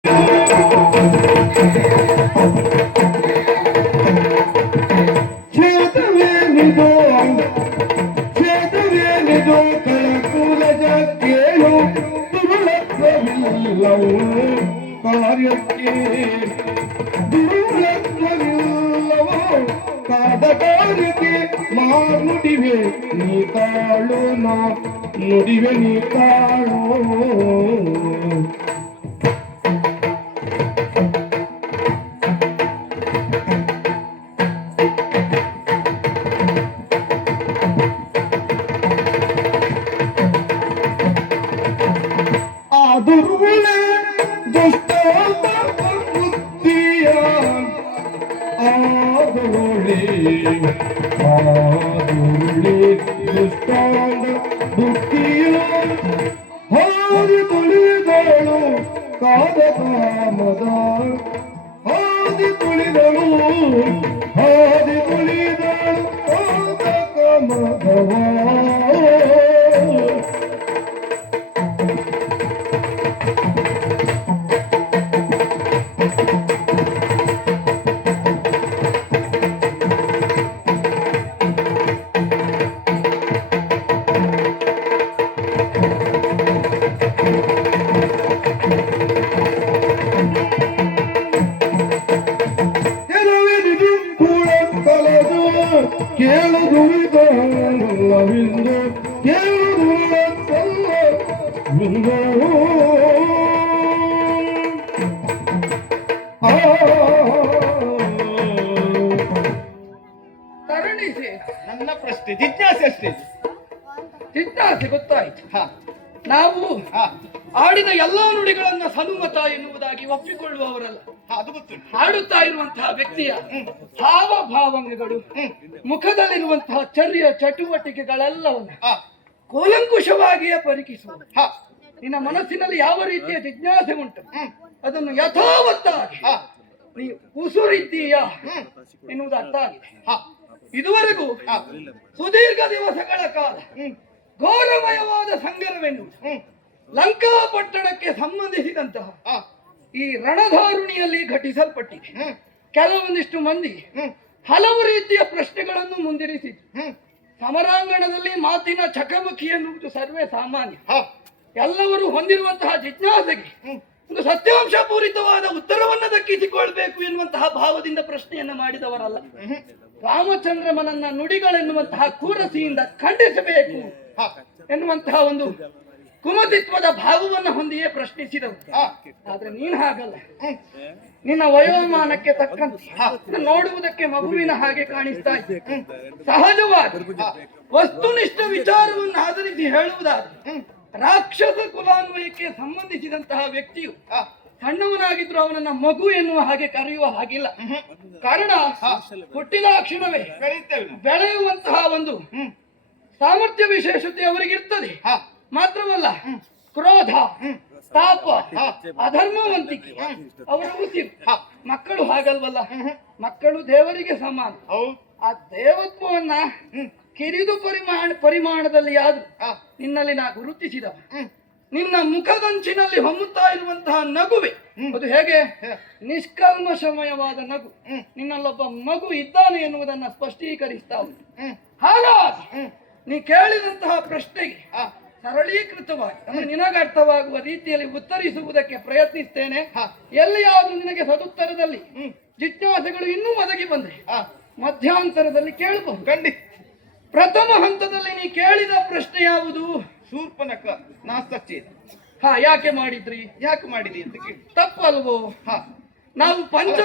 ಕಾರ್ಯಕ್ಕೆ ದುರ್ಲಭವಿಲ್ಲವೋ ಕಾದ ಕಾರ್ಯಕ್ಕೆ ನುಡಿವೆ ನೀ ತಾಳು ನಾ ನುಡಿವೆ ನೀ ತಾಳು ದುರ್ಬಲೆ ದುಷ್ಟ ಬುದ್ಧಿಯ ಆದುರುಳಿ ದುಷ್ಟಾಂಡ ಬುದ್ಧಿಯ ಹಾದಿ ತುಳಿದಳು ಕಾದ ಕಾಮದ ಹಾದಿ ತುಳಿದಳು ಕಾದ ಕಾಮದವ ಕೇಳುವುದಲ್ಲವಿಂದು ಕೇಳುವುದಲ್ಲವಿಂದು ತರಣಿಸಿ ನನ್ನ ಪ್ರಶ್ನೆ ಜಿಜ್ಞಾಸೆ ಅಷ್ಟೇ. ಜಿಜ್ಞಾಸೆ ಗೊತ್ತಾಯ್ತು. ನಾವು ಆಡಿದ ಎಲ್ಲಾ ನುಡಿಗಳನ್ನ ಸನುಮತ ಎನ್ನುವುದಾಗಿ ಒಪ್ಪಿಕೊಳ್ಳುವವರಲ್ಲ. ಅದು ಗೊತ್ತು. ಹಾಡುತ್ತಾ ಇರುವಂತಹ ವ್ಯಕ್ತಿಯ ಹಾವಭಾವಂಗಗಳು, ಮುಖದಲ್ಲಿರುವಂತಹ ಚರ್ಯ ಚಟುವಟಿಕೆಗಳೆಲ್ಲವನ್ನ ಕೂಲಂಕುಷವಾಗಿಯೇ ಪರೀಕ್ಷಿಸುವ. ನಿನ್ನ ಮನಸ್ಸಿನಲ್ಲಿ ಯಾವ ರೀತಿಯ ಜಿಜ್ಞಾಸೆ ಉಂಟು ಅದನ್ನು ಯಥಾವತ್ತಾಗಿ ನೀ ಉಸುರಿದ್ದೀಯ ಎನ್ನುವುದು ಅರ್ಥ ಆಗಿದೆ. ಇದುವರೆಗೂ ಸುದೀರ್ಘ ದಿವಸಗಳ ಕಾಲ ಘೋರಮಯವಾದ ಸಂಗರವೆನ್ನುವುದು ಲಂಕಾ ಪಟ್ಟಣಕ್ಕೆ ಸಂಬಂಧಿಸಿದಂತಹ ಈ ರಣಧಾರುಣಿಯಲ್ಲಿ ಘಟಿಸಲ್ಪಟ್ಟಿದೆ. ಕೆಲವೊಂದಿಷ್ಟು ಮಂದಿ ಹಲವು ರೀತಿಯ ಪ್ರಶ್ನೆಗಳನ್ನು ಮುಂದಿರಿಸಿದ್ರು. ಸಮರಾಂಗಣದಲ್ಲಿ ಮಾತಿನ ಚಕಮಕಿ ಎನ್ನುವುದು ಸರ್ವೇ ಸಾಮಾನ್ಯ. ಎಲ್ಲವರು ಹೊಂದಿರುವಂತಹ ಜಿಜ್ಞಾಸೆಗೆ ಒಂದು ಸತ್ಯಾಂಶ ಪೂರಿತವಾದ ಉತ್ತರವನ್ನು ದಕ್ಕಿಸಿಕೊಳ್ಬೇಕು ಎನ್ನುವಂತಹ ಭಾವದಿಂದ ಪ್ರಶ್ನೆಯನ್ನ ಮಾಡಿದವರಲ್ಲ. ರಾಮಚಂದ್ರಮನನ್ನ ನುಡಿಗಳೆನ್ನುವಂತಹ ಕೂರಸಿಯಿಂದ ಖಂಡಿಸಬೇಕು ಎನ್ನುವಂತಹ ಒಂದು ಕುಮತಿತ್ವದ ಭಾವವನ್ನು ಹೊಂದಿಯೇ ಪ್ರಶ್ನಿಸಿದವು. ಆದ್ರೆ ನೀನ್ ಹಾಗಲ್ಲ. ನಿನ್ನ ವಯೋಮಾನಕ್ಕೆ ತಕ್ಕಂತೆ ನೋಡುವುದಕ್ಕೆ ಮಗುವಿನ ಹಾಗೆ ಕಾಣಿಸ್ತಾ ಇದೆ. ಸಹಜವಾಗಿ ವಸ್ತುನಿಷ್ಠ ವಿಚಾರವನ್ನು ಆಧರಿಸಿ ಹೇಳುವುದಾದ್ರೆ ರಾಕ್ಷಸ ಕುಲಾನ್ವಯಕ್ಕೆ ಸಂಬಂಧಿಸಿದಂತಹ ವ್ಯಕ್ತಿಯು ಸಣ್ಣವನಾಗಿದ್ರು ಅವನನ್ನ ಮಗು ಎನ್ನುವ ಹಾಗೆ ಕರೆಯುವ ಹಾಗಿಲ್ಲ. ಕಾರಣ ಹುಟ್ಟಿದ ಕ್ಷಣವೇ ಬೆಳೆಯುವಂತಹ ಒಂದು ಸಾಮರ್ಥ್ಯ ವಿಶೇಷತೆ ಅವರಿಗಿರ್ತದೆ. ಮಾತ್ರವಲ್ಲ ಕ್ರೋಧ, ತಾಪ, ಅಧರ್ಮವಂತಿಕೆ ಅವರ ಉಸಿರು. ಮಕ್ಕಳು ಹಾಗಲ್ವಲ್ಲ, ಮಕ್ಕಳು ದೇವರಿಗೆ ಸಮಾನ. ಆ ದೇವತ್ವವನ್ನ ಕಿರಿದು ಪರಿಮಾಣದಲ್ಲಿ ಯಾರು ನಿನ್ನಲ್ಲಿ ನಾ ಗುರುತಿಸಿದವ. ನಿನ್ನ ಮುಖದಂಚಿನಲ್ಲಿ ಹೊಮ್ಮುತ್ತಾ ಇರುವಂತಹ ನಗುವೆ ಅದು ಹೇಗೆ ನಿಷ್ಕಲ್ಮಶಮಯವಾದ ನಗು. ನಿನ್ನಲ್ಲೊಬ್ಬ ಮಗು ಇದ್ದಾನೆ ಎನ್ನುವುದನ್ನ ಸ್ಪಷ್ಟೀಕರಿಸ್ತಾ ಉಂಟು. ಹಾಗಾಗಿ ನೀ ಕೇಳಿದಂತಹ ಪ್ರಶ್ನೆಗೆ ಸರಳೀಕೃತವಾಗಿ ನಿನಗರ್ಥವಾಗುವ ರೀತಿಯಲ್ಲಿ ಉತ್ತರಿಸುವುದಕ್ಕೆ ಪ್ರಯತ್ನಿಸ್ತೇನೆ. ಎಲ್ಲಿಯಾದ್ರೂ ನಿನಗೆ ಸದುತ್ತರದಲ್ಲಿ ಜಿಜ್ಞಾಸೆಗಳು ಇನ್ನೂ ಒದಗಿ ಬಂದ್ರೆ ಮಧ್ಯಾಂತರದಲ್ಲಿ ಕೇಳಬಹುದು. ಖಂಡಿತ. ಪ್ರಥಮ ಹಂತದಲ್ಲಿ ನೀ ಕೇಳಿದ ಪ್ರಶ್ನೆ ಯಾವುದು? ಶೂರ್ಪನಖ ನಾಸ್ತಚ್ಛೇದ. ಯಾಕೆ ಮಾಡಿದ್ರಿ, ಯಾಕೆ ಮಾಡಿದಿ ಅಂತ ಕೇಳಿ. ತಪ್ಪಲ್ವೋ? ನಾವು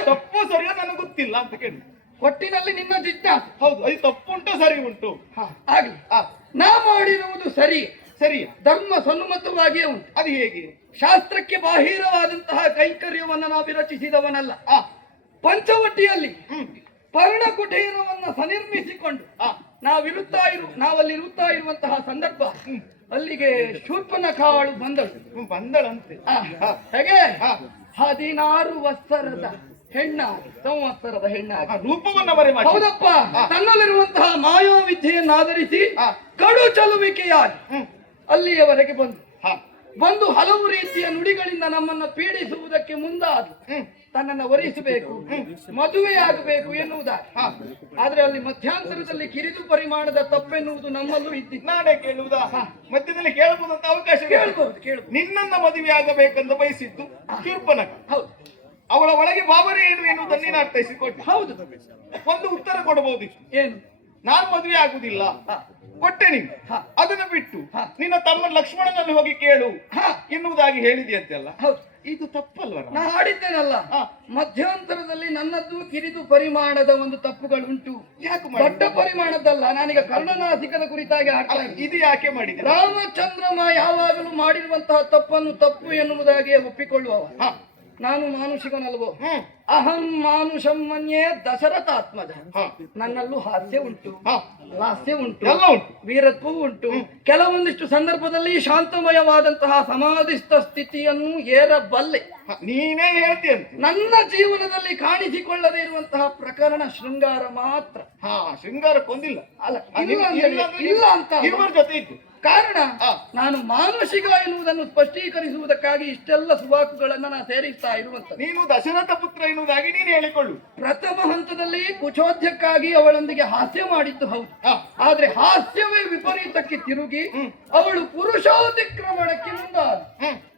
ತಪ್ಪು ಸರಿಯೋ ನನಗೆ ಗೊತ್ತಿಲ್ಲ ಅಂತ ಕೇಳಿ. ಒಟ್ಟಿನಲ್ಲಿ ನಿನ್ನ ಜಿಜ್ಞಾಸೆ. ಹೌದು, ಅದು ತಪ್ಪುಂಟು ಸರಿ ಉಂಟು. ಆಗ್ಲಿ. ನಾ ಮಾಡಿರುವುದು ಸರಿ ಸರಿ, ಧರ್ಮ ಸನ್ಮತವಾಗಿಯೇ ಉಂಟು. ಅದು ಹೇಗೆ? ಶಾಸ್ತ್ರಕ್ಕೆ ಬಾಹಿರವಾದಂತಹ ಕೈಂಕರ್ಯವನ್ನು ನಾವು ವಿರಚಿಸಿದವನಲ್ಲ. ಪಂಚವಟಿಯಲ್ಲಿ ಪರ್ಣಕುಟೀರವನ್ನು ಸನಿರ್ಮಿಸಿಕೊಂಡು ನಾವಲ್ಲಿರುತ್ತಾ ಇರುವಂತಹ ಸಂದರ್ಭ ಅಲ್ಲಿಗೆ ಶೂರ್ಪನಖಾಳು ಬಂದಳಂತೆ. ಹೇಗೆ 16 ವರ್ಷದ ಹೆಣ್ಣ, ಸಂವತ್ಸರದ ಹೆಣ್ಣ ರೂಪವನ್ನ ಬರೆ ಮಾಡಿ. ಹೌದಪ್ಪ. ತನ್ನಲ್ಲಿರುವಂತಹ ಮಾಯಾವಿದ್ಯೆಯನ್ನಾಧರಿಸಿ ಕಡು ಚಲುವಿಕೆಯಾಗಿ ಅಲ್ಲಿಯವರೆಗೆ ಬಂದು ಬಂದು ಹಲವು ರೀತಿಯ ನುಡಿಗಳಿಂದ ನಮ್ಮನ್ನು ಪೀಡಿಸುವುದಕ್ಕೆ ಮುಂದಾದ ತನ್ನನ್ನು ವರಿಸಬೇಕು, ಮದುವೆಯಾಗಬೇಕು ಎನ್ನುವುದಾಗಿ. ಆದ್ರೆ ಅಲ್ಲಿ ಮಧ್ಯಂತರದಲ್ಲಿ ಕಿರಿದು ಪರಿಮಾಣದ ತಪ್ಪೆನ್ನುವುದು ನಮ್ಮಲ್ಲೂ ಇದ್ದಿತ್ತು. ನಾನೇ ಕೇಳುವುದಾ? ಮಧ್ಯದಲ್ಲಿ ಕೇಳಬಹುದಂತ ಅವಕಾಶ ಕೇಳ್ಬಹುದು ಕೇಳ್ಬಹುದು. ನಿನ್ನನ್ನ ಮದುವೆ ಆಗಬೇಕೆಂದು ಬಯಸಿದ್ದು ಶೂರ್ಪನಖ. ಹೌದು ಅವಳ ಒಳಗೆ ಭಾವನೆ ಏನು ಎನ್ನುವುದನ್ನು ನೀನು ಅರ್ಥೈಸಿಕೊಟ್ಟೆ. ಹೌದು. ಒಂದು ಉತ್ತರ ಕೊಡಬಹುದಿತ್ತು, ಏನು? ನಾನು ಮದುವೆ ಆಗುದಿಲ್ಲ ಕೊಟ್ಟೆ ನೀನು. ಹ. ಅದನ್ನ ಬಿಟ್ಟು ನಿನ್ನ ತಮ್ಮ ಲಕ್ಷ್ಮಣನಲ್ಲಿ ಹೋಗಿ ಕೇಳು ಎನ್ನುವುದಾಗಿ ಹೇಳಿದೆಯಂತೆಲ್ಲ. ಹೌದು, ಇದು ತಪ್ಪಲ್ವ? ನಾ ಆಡಿದ್ದೇನಲ್ಲ, ಮಧ್ಯಂತರದಲ್ಲಿ ನನ್ನದ್ದು ಕಿರಿದು ಪರಿಮಾಣದ ಒಂದು ತಪ್ಪುಗಳುಂಟು. ಯಾಕೆ ದೊಡ್ಡ ಪರಿಮಾಣದಲ್ಲ, ನಾನೀಗ ಕರ್ಣನಾಸಿಕದ ಕುರಿತಾಗಿ ಆಡ್ತಾ ಇದ್ದೀನಿ. ಇದು ಯಾಕೆ ಮಾಡಿದೆ? ರಾಮಚಂದ್ರಮ ಯಾವಾಗಲೂ ಮಾಡಿರುವಂತಹ ತಪ್ಪನ್ನು ತಪ್ಪು ಎನ್ನುವುದಾಗಿ ಒಪ್ಪಿಕೊಳ್ಳುವವ. ನಾನು ಮಾನುಷಿಕನಲ್ವೋ? ಅಹಂ ಮಾನುಷಂ ಮನ್ಯೇ ದಶರಥಾತ್ಮಜ. ನನ್ನಲ್ಲೂ ಹಾಸ್ಯ ಉಂಟು, ಲಾಸ್ಯ ಉಂಟು, ಎಲ್ಲ ಉಂಟು, ವೀರತ್ವವೂ ಉಂಟು. ಕೆಲವೊಂದಿಷ್ಟು ಸಂದರ್ಭದಲ್ಲಿ ಶಾಂತಮಯವಾದಂತಹ ಸಮಾಧಿಸ್ಥ ಸ್ಥಿತಿಯನ್ನು ಏರಬಲ್ಲೆ. ನೀನೇ ಹೇಳ್ತೀಯಂತೆ. ನನ್ನ ಜೀವನದಲ್ಲಿ ಕಾಣಿಸಿಕೊಳ್ಳದೇ ಇರುವಂತಹ ಪ್ರಕರಣ ಶೃಂಗಾರ ಮಾತ್ರ. ಶೃಂಗಾರ ಕೊಂದಿಲ್ಲ ಅಲ್ಲ, ಇಲ್ಲ ಅಂತ ಇವರ ಜೊತೆ ಇದ್ದು ಕಾರಣ ನಾನು ಮಾನುಷಿಕ ಎನ್ನುವುದನ್ನು ಸ್ಪಷ್ಟೀಕರಿಸುವುದಕ್ಕಾಗಿ ಇಷ್ಟೆಲ್ಲ ಸುವಾಕುಗಳನ್ನ ನಾನು ಸೇರಿಸ್ತಾ ಇರುವಂತ. ನೀನು ದಶರಥ ಪುತ್ರ ಎನ್ನುವುದಾಗಿ ನೀನು ಹೇಳಿಕೊಳ್ಳು. ಪ್ರಥಮ ಹಂತದಲ್ಲಿ ಕುಚೋದ್ಯಕ್ಕಾಗಿ ಅವಳೊಂದಿಗೆ ಹಾಸ್ಯ ಮಾಡಿದ್ದು ಹೌದು. ಆದ್ರೆ ಹಾಸ್ಯವೇ ವಿಪರೀತಕ್ಕೆ ತಿರುಗಿ ಅವಳು ಪುರುಷಾತಿಕ್ರಮಣಕ್ಕೆ ಮುಂದಾದ.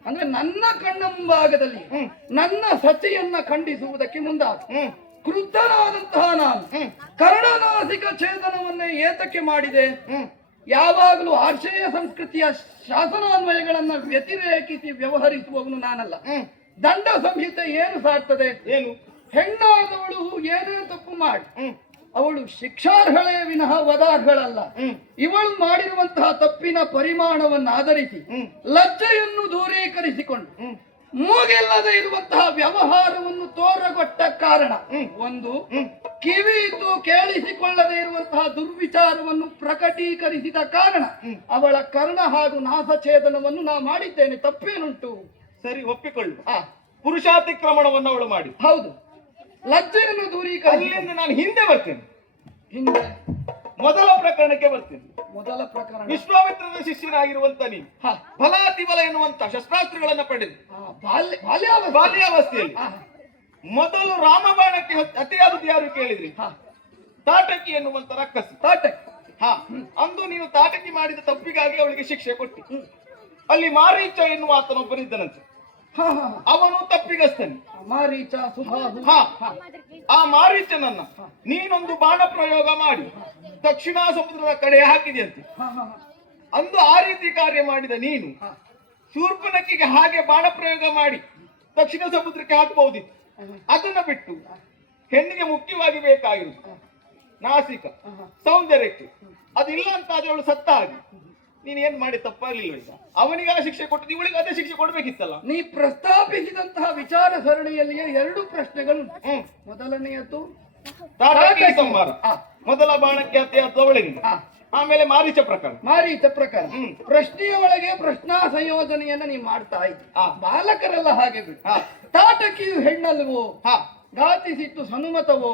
ಅಂದ್ರೆ ನನ್ನ ಕಣ್ಣ ಮುಂಭಾಗದಲ್ಲಿ ನನ್ನ ಸತಿಯನ್ನ ಖಂಡಿಸುವುದಕ್ಕೆ ಮುಂದಾದ. ಕ್ರುದ್ಧನಾದಂತಹ ನಾನು ಕರ್ಣನಾಸಿಕ ಛೇದನವನ್ನೇ ಏತಕ್ಕೆ ಮಾಡಿದೆ? ಯಾವಾಗಲೂ ಆರ್ಷೇಯ ಸಂಸ್ಕೃತಿಯ ಶಾಸನಾನ್ವಯಗಳನ್ನ ವ್ಯತಿರೇಕಿಸಿ ವ್ಯವಹರಿಸುವವನು ನಾನಲ್ಲ. ದಂಡ ಸಂಹಿತೆ ಏನು ಸಾರ್ತದೆ? ಏನು? ಹೆಣ್ಣಾದವಳು ಏನೇ ತಪ್ಪು ಮಾಡಿ ಅವಳು ಶಿಕ್ಷಾರ್ಹಳೇ ವಿನಃ ವದಾರ್ಹಳಲ್ಲ. ಇವಳು ಮಾಡಿರುವಂತಹ ತಪ್ಪಿನ ಪರಿಮಾಣವನ್ನಾಧರಿಸಿ ಲಜ್ಜೆಯನ್ನು ದೂರೀಕರಿಸಿಕೊಂಡು ಮೂಗಿಲ್ಲದೆ ಇರುವಂತಹ ವ್ಯವಹಾರವನ್ನು ತೋರಗೊಟ್ಟ ಕಾರಣ ಒಂದು, ಕಿವಿಯಿದ್ದು ಕೇಳಿಸಿಕೊಳ್ಳದೆ ಇರುವಂತಹ ದುರ್ವಿಚಾರವನ್ನು ಪ್ರಕಟೀಕರಿಸಿದ ಕಾರಣ ಅವಳ ಕರ್ಣ ಹಾಗೂ ನಾಸಛೇದನವನ್ನು ನಾ ಮಾಡಿದ್ದೇನೆ. ತಪ್ಪೇನುಂಟು? ಸರಿ, ಒಪ್ಪಿಕೊಳ್ಳು. ಪುರುಷಾತಿಕ್ರಮಣವನ್ನು ಅವಳು ಮಾಡಿ. ಹೌದು, ಲಜ್ಜೆಯನ್ನು ದೂರೀಕರಿಸಿ ನಾನು ಹಿಂದೆ ಬರ್ತೇನೆ. ಹಿಂದೆ ಮೊದಲ ಪ್ರಕರಣಕ್ಕೆ ಬರ್ತೇನೆ. ಮೊದಲ ಪ್ರಕರಣ, ವಿಶ್ವಾಮಿತ್ರನ ಶಿಷ್ಯನಾಗಿರುವಂತ ನೀನು ಫಲಾತಿಬಲ ಎನ್ನುವಂತ ಶಸ್ತ್ರಾಸ್ತ್ರಗಳನ್ನ ಪಡೆದು ಬಾಲ್ಯಾವಸ್ಥೆಯಲ್ಲಿ ಮೊದಲು ರಾಮಬಾಣಕ್ಕೆ ಅತಿಯಾದದ್ದು ಯಾರು ಕೇಳಿದ್ರಿ? ತಾಟಕಿ ಎನ್ನುವಂತ ರಕ್ಕಸಿ. ತಾಟಕಿ. ಅಂದು ನೀನು ತಾಟಕಿ ಮಾಡಿದ ತಪ್ಪಿಗಾಗಿ ಅವಳಿಗೆ ಶಿಕ್ಷೆ ಕೊಟ್ಟಿ. ಅಲ್ಲಿ ಮಾರೀಚ ಎನ್ನುವ ಆತನೊಬ್ಬನಿದ್ದನಂತೆ. ಅವನು ತಪ್ಪಿಗಸ್ತನೆ. ಮಾರೀಚ ಸುಹಾಸು. ಆ ಮಾರೀಚನನ್ನ ನೀನೊಂದು ಬಾಣ ಪ್ರಯೋಗ ಮಾಡಿ ದಕ್ಷಿಣ ಸಮುದ್ರದ ಕಡೆ ಹಾಕಿದೆಯಂತೆ. ಅಂದು ಆ ರೀತಿ ಕಾರ್ಯ ಮಾಡಿದ ನೀನು ಶೂರ್ಪನಖಿಗೆ ಹಾಗೆ ಬಾಣ ಪ್ರಯೋಗ ಮಾಡಿ ದಕ್ಷಿಣ ಸಮುದ್ರಕ್ಕೆ ಹಾಕಬಹುದಿತ್ತು. ಅದನ್ನ ಬಿಟ್ಟು ಹೆಣ್ಣಿಗೆ ಮುಖ್ಯವಾಗಿ ಬೇಕಾಗಿರುವುದು ನಾಸಿಕ ಸೌಂದರ್ಯಕ್ಕೆ ಅದಿಲ್ಲ ಅಂತ ಅವಳು ಸತ್ತ ಹಾಗೆ ನೀನ್ ಏನ್ ಮಾಡಿ ತಪ್ಪಾಗ್ಲಿಲ್ಲ. ಈಗ ಅವನಿಗೆ ಆ ಶಿಕ್ಷೆ ಕೊಟ್ಟು ಇವಳಿಗೆ ಅದೇ ಶಿಕ್ಷೆ ಕೊಡ್ಬೇಕಿತ್ತಲ್ಲ. ನೀ ಪ್ರಸ್ತಾಪಿಸಿದಂತಹ ವಿಚಾರ ಸರಣಿಯಲ್ಲಿಯೇ ಎರಡು ಪ್ರಶ್ನೆಗಳು. ಮೊದಲನೆಯದ್ದು ತಾಟಕಿ ಸಂಹಾರ, ಮೊದಲ ಬಾಣಕ್ಕೆ ಹತ್ಯೆ ಅವಳಿಗೆ. ಆಮೇಲೆ ಮಾರೀಚ ಪ್ರಕರಣ. ಮಾರೀಚ ಪ್ರಕರಣ ಪ್ರಶ್ನೆಯ ಒಳಗೆ ಪ್ರಶ್ನಾ ಸಂಯೋಜನೆಯನ್ನ ನೀ ಮಾಡ್ತಾ ಇದ್ದ. ಬಾಲಕರೆಲ್ಲ ಹಾಗೆ ಬಿಟ್ಟು ತಾಟಕಿಯು ಹೆಣ್ಣಲ್ವೋ, ಘಾತಿಸಿತ್ತು ಸನುಮತವೋ?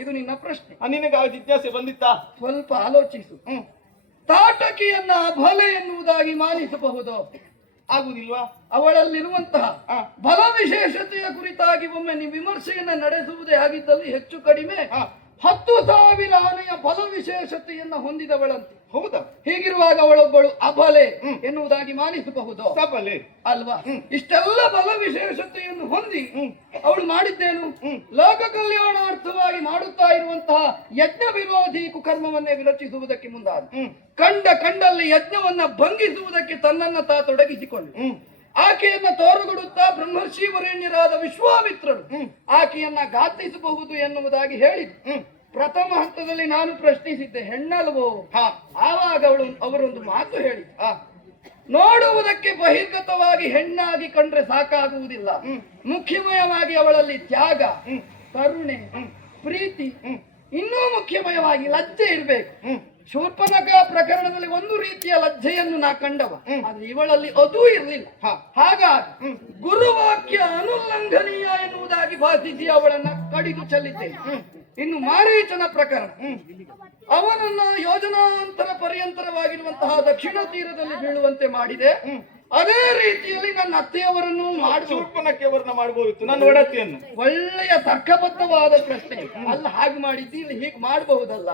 ಇದು ನಿನ್ನ ಪ್ರಶ್ನೆ. ನಿನಗೆ ಆ ಜಿಜ್ಞಾಸೆ ಬಂದಿತ್ತಾ? ಸ್ವಲ್ಪ ಆಲೋಚಿಸು. ತಾಟಕಿಯನ್ನ ಅಬಲ ಎನ್ನುವುದಾಗಿ ಮಾನಿಸಬಹುದು, ಆಗುದಿಲ್ವಾ? ಅವಳಲ್ಲಿರುವಂತಹ ಬಲ ವಿಶೇಷತೆಯ ಕುರಿತಾಗಿ ಒಮ್ಮೆ ನೀವು ವಿಮರ್ಶೆಯನ್ನ ನಡೆಸುವುದೇ ಆಗಿದ್ದಲ್ಲಿ ಹೆಚ್ಚು ಕಡಿಮೆ 10,000 ಆನೆಯ ಬಲ ವಿಶೇಷತೆಯನ್ನ ಹೊಂದಿದವಳಂತೆ. ಹೌದಾ? ಹೀಗಿರುವಾಗ ಅವಳೊಬ್ಬಳು ಅಬಲೆ ಎನ್ನುವುದಾಗಿ ಮಾನಿಸಬಹುದು ಸಬಲೆ ಅಲ್ವಾ? ಇಷ್ಟೆಲ್ಲ ಬಲ ವಿಶೇಷತೆಯನ್ನು ಹೊಂದಿ ಅವಳು ಮಾಡಿದ್ದೇನು? ಲೋಕ ಕಲ್ಯಾಣಾರ್ಥವಾಗಿ ಮಾಡುತ್ತಾ ಇರುವಂತಹ ಯಜ್ಞ ವಿರೋಧಿ ಕುಕರ್ಮವನ್ನೇ ವಿರಚಿಸುವುದಕ್ಕೆ ಮುಂದಾದ. ಕಂಡಲ್ಲಿ ಯಜ್ಞವನ್ನ ಭಂಗಿಸುವುದಕ್ಕೆ ತನ್ನನ್ನ ತಾ ತೊಡಗಿಸಿಕೊಂಡು ಆಕೆಯನ್ನ ತೋರುಗೊಡುತ್ತಾ ಬ್ರಹ್ಮರ್ಷಿ ವರೇಣ್ಯರಾದ ವಿಶ್ವಾಮಿತ್ರರು ಆಕೆಯನ್ನ ಘಾತಿಸಬಹುದು ಎನ್ನುವುದಾಗಿ ಹೇಳಿದ್ರು. ಪ್ರಥಮ ಹಂತದಲ್ಲಿ ನಾನು ಪ್ರಶ್ನಿಸಿದ್ದೆ, ಹೆಣ್ಣಲ್ವೋ? ಆವಾಗ ಅವರೊಂದು ಮಾತು ಹೇಳಿ, ನೋಡುವುದಕ್ಕೆ ಬಹಿರ್ಗತವಾಗಿ ಹೆಣ್ಣಾಗಿ ಕಂಡ್ರೆ ಸಾಕಾಗುವುದಿಲ್ಲ, ಮುಖ್ಯಮಯವಾಗಿ ಅವಳಲ್ಲಿ ತ್ಯಾಗ, ಕರುಣೆ, ಪ್ರೀತಿ, ಇನ್ನೂ ಮುಖ್ಯಮಯವಾಗಿ ಲಜ್ಜೆ ಇರಬೇಕು. ಶೂರ್ಪನಖ ಪ್ರಕರಣದಲ್ಲಿ ಒಂದು ರೀತಿಯ ಲಜ್ಜೆಯನ್ನು ನಾ ಕಂಡವ, ಆದ್ರೆ ಇವಳಲ್ಲಿ ಅದೂ ಇರಲಿಲ್ಲ. ಹಾಗಾಗಿ ಗುರುವಾಕ್ಯ ಅನುಲ್ಲಂಘನೀಯ ಎನ್ನುವುದಾಗಿ ಭಾವಿಸಿ ಅವಳನ್ನ ಕಡಿದು ಚೆಲ್ಲಿದ್ದೇನೆ. ಇನ್ನು ಮಾರೀಚನ ಪ್ರಕರಣ, ಅವನನ್ನ ಯೋಜನಾಂತರ ಪರ್ಯಂತರವಾಗಿರುವಂತಹ ದಕ್ಷಿಣ ತೀರದಲ್ಲಿ ಬೀಳುವಂತೆ ಮಾಡಿದೆ. ಅದೇ ರೀತಿಯಲ್ಲಿ ನನ್ನ ಅತ್ತೆಯವರನ್ನು ಮಾಡಬಹುದು. ಶೂರ್ಪನಕ್ಕೆ ಅವರನ್ನ ಮಾಡಬಹುದು, ನನ್ನ ಒಡತಿಯನ್ನು. ಒಳ್ಳೆಯ ತರ್ಕಬದ್ಧವಾದ ಪ್ರಶ್ನೆ ಅಲ್ಲ. ಹಾಗೆ ಮಾಡಿದ್ದು ಇಲ್ಲಿ ಹೀಗೆ ಮಾಡಬಹುದಲ್ಲ.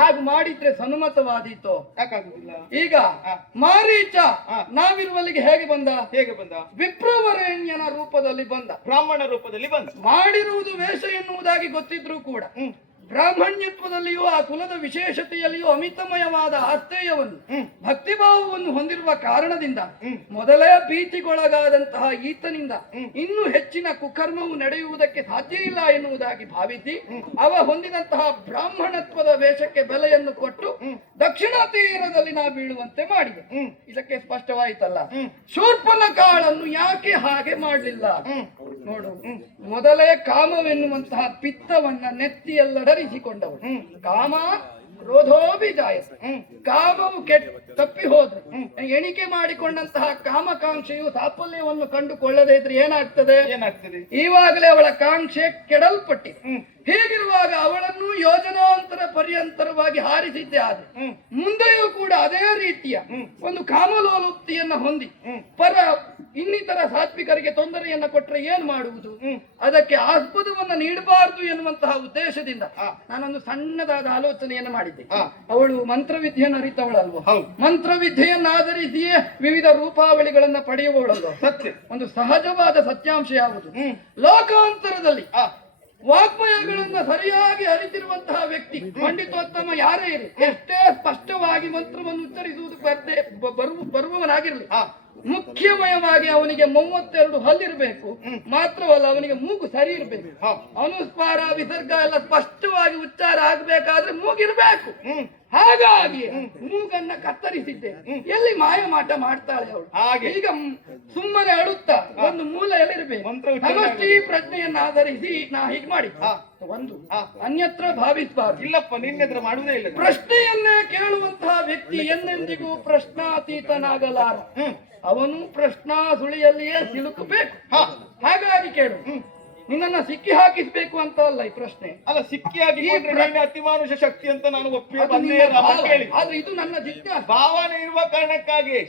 ಹಾಗೆ ಮಾಡಿದ್ರೆ ಸನುಮತವಾದೀತು. ಯಾಕಾಗುದಿಲ್ಲ? ಈಗ ಮಾರೀಚ ನಾವಿರುವಲ್ಲಿಗೆ ಹೇಗೆ ಬಂದ? ಹೇಗೆ ಬಂದ? ವಿಪ್ರವರೇಣ್ಯನ ರೂಪದಲ್ಲಿ ಬಂದ, ಬ್ರಾಹ್ಮಣ ರೂಪದಲ್ಲಿ ಬಂದ. ಮಾಡಿರುವುದು ವೇಷ ಎನ್ನುವುದಾಗಿ ಗೊತ್ತಿದ್ರು ಕೂಡ ಬ್ರಾಹ್ಮಣ್ಯತ್ವದಲ್ಲಿಯೂ ಆ ಕುಲದ ವಿಶೇಷತೆಯಲ್ಲಿಯೂ ಅಮಿತಮಯವಾದ ಆಸ್ತೇಯವನ್ನು ಭಕ್ತಿಭಾವವನ್ನು ಹೊಂದಿರುವ ಕಾರಣದಿಂದ ಮೊದಲೇ ಭೀತಿಗೊಳಗಾದಂತಹ ಈತನಿಂದ ಇನ್ನೂ ಹೆಚ್ಚಿನ ಕುಕರ್ಮವು ನಡೆಯುವುದಕ್ಕೆ ಸಾಧ್ಯ ಇಲ್ಲ ಎನ್ನುವುದಾಗಿ ಭಾವಿಸಿ ಅವ ಹೊಂದಿದಂತಹ ಬ್ರಾಹ್ಮಣತ್ವದ ವೇಷಕ್ಕೆ ಬೆಲೆಯನ್ನು ಕೊಟ್ಟು ದಕ್ಷಿಣ ತೀರದಲ್ಲಿ ನಾ ಬೀಳುವಂತೆ ಮಾಡಿದೆ. ಇದಕ್ಕೆ ಸ್ಪಷ್ಟವಾಯಿತಲ್ಲ. ಶೂರ್ಪನಖಳನ್ನು ಯಾಕೆ ಹಾಗೆ ಮಾಡಲಿಲ್ಲ ನೋಡು. ಮೊದಲೇ ಕಾಮವೆನ್ನುವಂತಹ ಪಿತ್ತವನ್ನ ನೆತ್ತಿಯೆಲ್ಲಡರಿಸಿಕೊಂಡವಳು. ಕಾಮ ಕ್ರೋಧೋಭಿಜಾಯತೆ. ಕಾಮವು ತಪ್ಪಿ ಹೋದ್ರೆ ಎಣಿಕೆ ಮಾಡಿಕೊಂಡಂತಹ ಕಾಮಕಾಂಕ್ಷೆಯು ಸಾಫಲ್ಯವನ್ನು ಕಂಡುಕೊಳ್ಳದೇ ಇದ್ರೆ ಏನಾಗ್ತದೆ? ಈವಾಗಲೇ ಅವಳ ಕಾಂಕ್ಷೆ ಕೆಡಲ್ಪಟ್ಟಿದೆ. ಹೀಗಿರುವಾಗ ಅವಳನ್ನು ಯೋಜನಾಂತರ ಪರ್ಯಂತರವಾಗಿ ಹಾರಿಸಿದ್ದೆ ಆದ್ರೆ ಮುಂದೆಯೂ ಕೂಡ ಅದೇ ರೀತಿಯ ಒಂದು ಕಾಮಲೋಲುಪ್ತಿಯನ್ನ ಹೊಂದಿ ಇನ್ನಿತರ ಸಾತ್ವಿಕರಿಗೆ ತೊಂದರೆಯನ್ನ ಕೊಟ್ಟರೆ ಏನ್ ಮಾಡುವುದು? ಅದಕ್ಕೆ ಆಸ್ಪದವನ್ನ ನೀಡಬಾರದು ಎನ್ನುವಂತಹ ಉದ್ದೇಶದಿಂದ ನಾನೊಂದು ಸಣ್ಣದಾದ ಆಲೋಚನೆಯನ್ನು ಮಾಡಿದ್ದೆ. ಅವಳು ಮಂತ್ರವಿದ್ಯೆಯನ್ನು ಅರಿತವಳಲ್ವ? ಮಂತ್ರವಿದ್ಯೆಯನ್ನಾಧರಿಸಿಯೇ ವಿವಿಧ ರೂಪಾವಳಿಗಳನ್ನ ಪಡೆಯುವವಳಲ್ವ? ಸತ್ಯ. ಒಂದು ಸಹಜವಾದ ಸತ್ಯಾಂಶ ಯಾವುದು? ಲೋಕಾಂತರದಲ್ಲಿ ವಾಗ್ಮಯಗಳನ್ನ ಸರಿಯಾಗಿ ಅರಿತಿರುವಂತಹ ವ್ಯಕ್ತಿ ಪಂಡಿತೋತ್ತಮ ಯಾರೇ ಇರಲಿ, ಎಷ್ಟೇ ಸ್ಪಷ್ಟವಾಗಿ ಮಂತ್ರವನ್ನು ಉಚ್ಚರಿಸುವುದು ಬರುವವನಾಗಿರಲಿ, ಮುಖ್ಯಮಯವಾಗಿ ಅವನಿಗೆ 32 ಹಲ್ಲಿರಬೇಕು. ಮಾತ್ರವಲ್ಲ, ಅವನಿಗೆ ಮೂಗು ಸರಿ ಇರಬೇಕು. ಅನುಸ್ವಾರ ವಿಸರ್ಗ ಎಲ್ಲ ಸ್ಪಷ್ಟವಾಗಿ ಉಚ್ಚಾರ ಆಗ್ಬೇಕಾದ್ರೆ ಮೂಗಿರ್ಬೇಕು. ಹಾಗಾಗಿ ಮೂಗನ್ನ ಕತ್ತರಿಸಿದ್ದೆ. ಎಲ್ಲಿ ಮಾಯಮಾಟ ಮಾಡ್ತಾಳೆ ಅವಳು. ಈಗ ಸುಮ್ಮನೆ ಅಳುತ್ತಾ ಒಂದು ಮೂಲೆಯಲ್ಲಿರ್ಬೇಕು. ಸಮಷ್ಟಿ ಪ್ರಜ್ಞೆಯನ್ನ ಆಧರಿಸಿ ನಾ ಹೀಗೆ ಮಾಡಿ ಒಂದು ಅನ್ಯತ್ರ ಭಾವಿಸಬಾರದು. ಇಲ್ಲಪ್ಪ, ನಿನ್ನೆದ್ರ ಮಾಡುವುದೇ ಇಲ್ಲ. ಪ್ರಶ್ನೆಯನ್ನೇ ಕೇಳುವಂತಹ ವ್ಯಕ್ತಿ ಎಂದೆಂದಿಗೂ ಪ್ರಶ್ನಾತೀತನಾಗಲಾರ. ಅವನು ಪ್ರಶ್ನಾ ಸುಳಿಯಲ್ಲಿಯೇ ಸಿಲುಕಬೇಕು. ಹಾಗಾಗಿ ಕೇಳು. ನಿನ್ನನ್ನ ಸಿಕ್ಕಿ ಹಾಕಿಸ್ಬೇಕು ಅಂತ ಅಲ್ಲ ಈ ಪ್ರಶ್ನೆ. ಅಲ್ಲ, ಸಿಕ್ಕಿ ಹಾಕಿಕೊಂಡ್ರೆ ಅತಿಮಾನುಷ ಶಕ್ತಿ ಅಂತ ನಾನು ಒಪ್ಪಿಗೆ ಆದ್ರೆ ಇದು ನನ್ನ ಜಿಜ್ಞಾಸೆ. ಭಾವನೆ ಇರುವ ಕಾರಣಕ್ಕಾಗಿ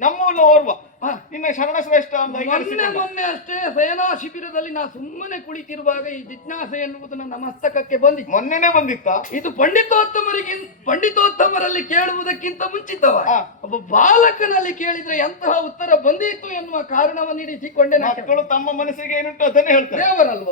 ನಮ್ಮೂಲ ಓರ್ವ ನಿನ್ನ ಶರಣ ಶ್ರೇಷ್ಠ ಅಂತ ಮೊನ್ನೆ ಅಷ್ಟೇ ಸೇನಾ ಶಿಬಿರದಲ್ಲಿ ನಾ ಸುಮ್ಮನೆ ಕುಳಿತಿರುವಾಗ ಈ ಜಿಜ್ಞಾಸೆ ಎನ್ನುವುದು ನನ್ನ ಮಸ್ತಕಕ್ಕೆ ಬಂದಿತ್ತು. ಮೊನ್ನೆನೆ ಬಂದಿತ್ತ? ಇದು ಪಂಡಿತೋತ್ತಮರಲ್ಲಿ ಕೇಳುವುದಕ್ಕಿಂತ ಮುಂಚಿತವ ಒಬ್ಬ ಬಾಲಕನಲ್ಲಿ ಕೇಳಿದ್ರೆ ಎಂತಹ ಉತ್ತರ ಬಂದಿತ್ತು ಎನ್ನುವ ಕಾರಣವನ್ನಿರಿಸಿಕೊಂಡೆ ಮಕ್ಕಳು ತಮ್ಮ ಮನಸ್ಸಿಗೆ ಏನುಂಟು ಅದನ್ನೇ ಹೇಳ್ತಾರೆ. ದೇವರಲ್ವ?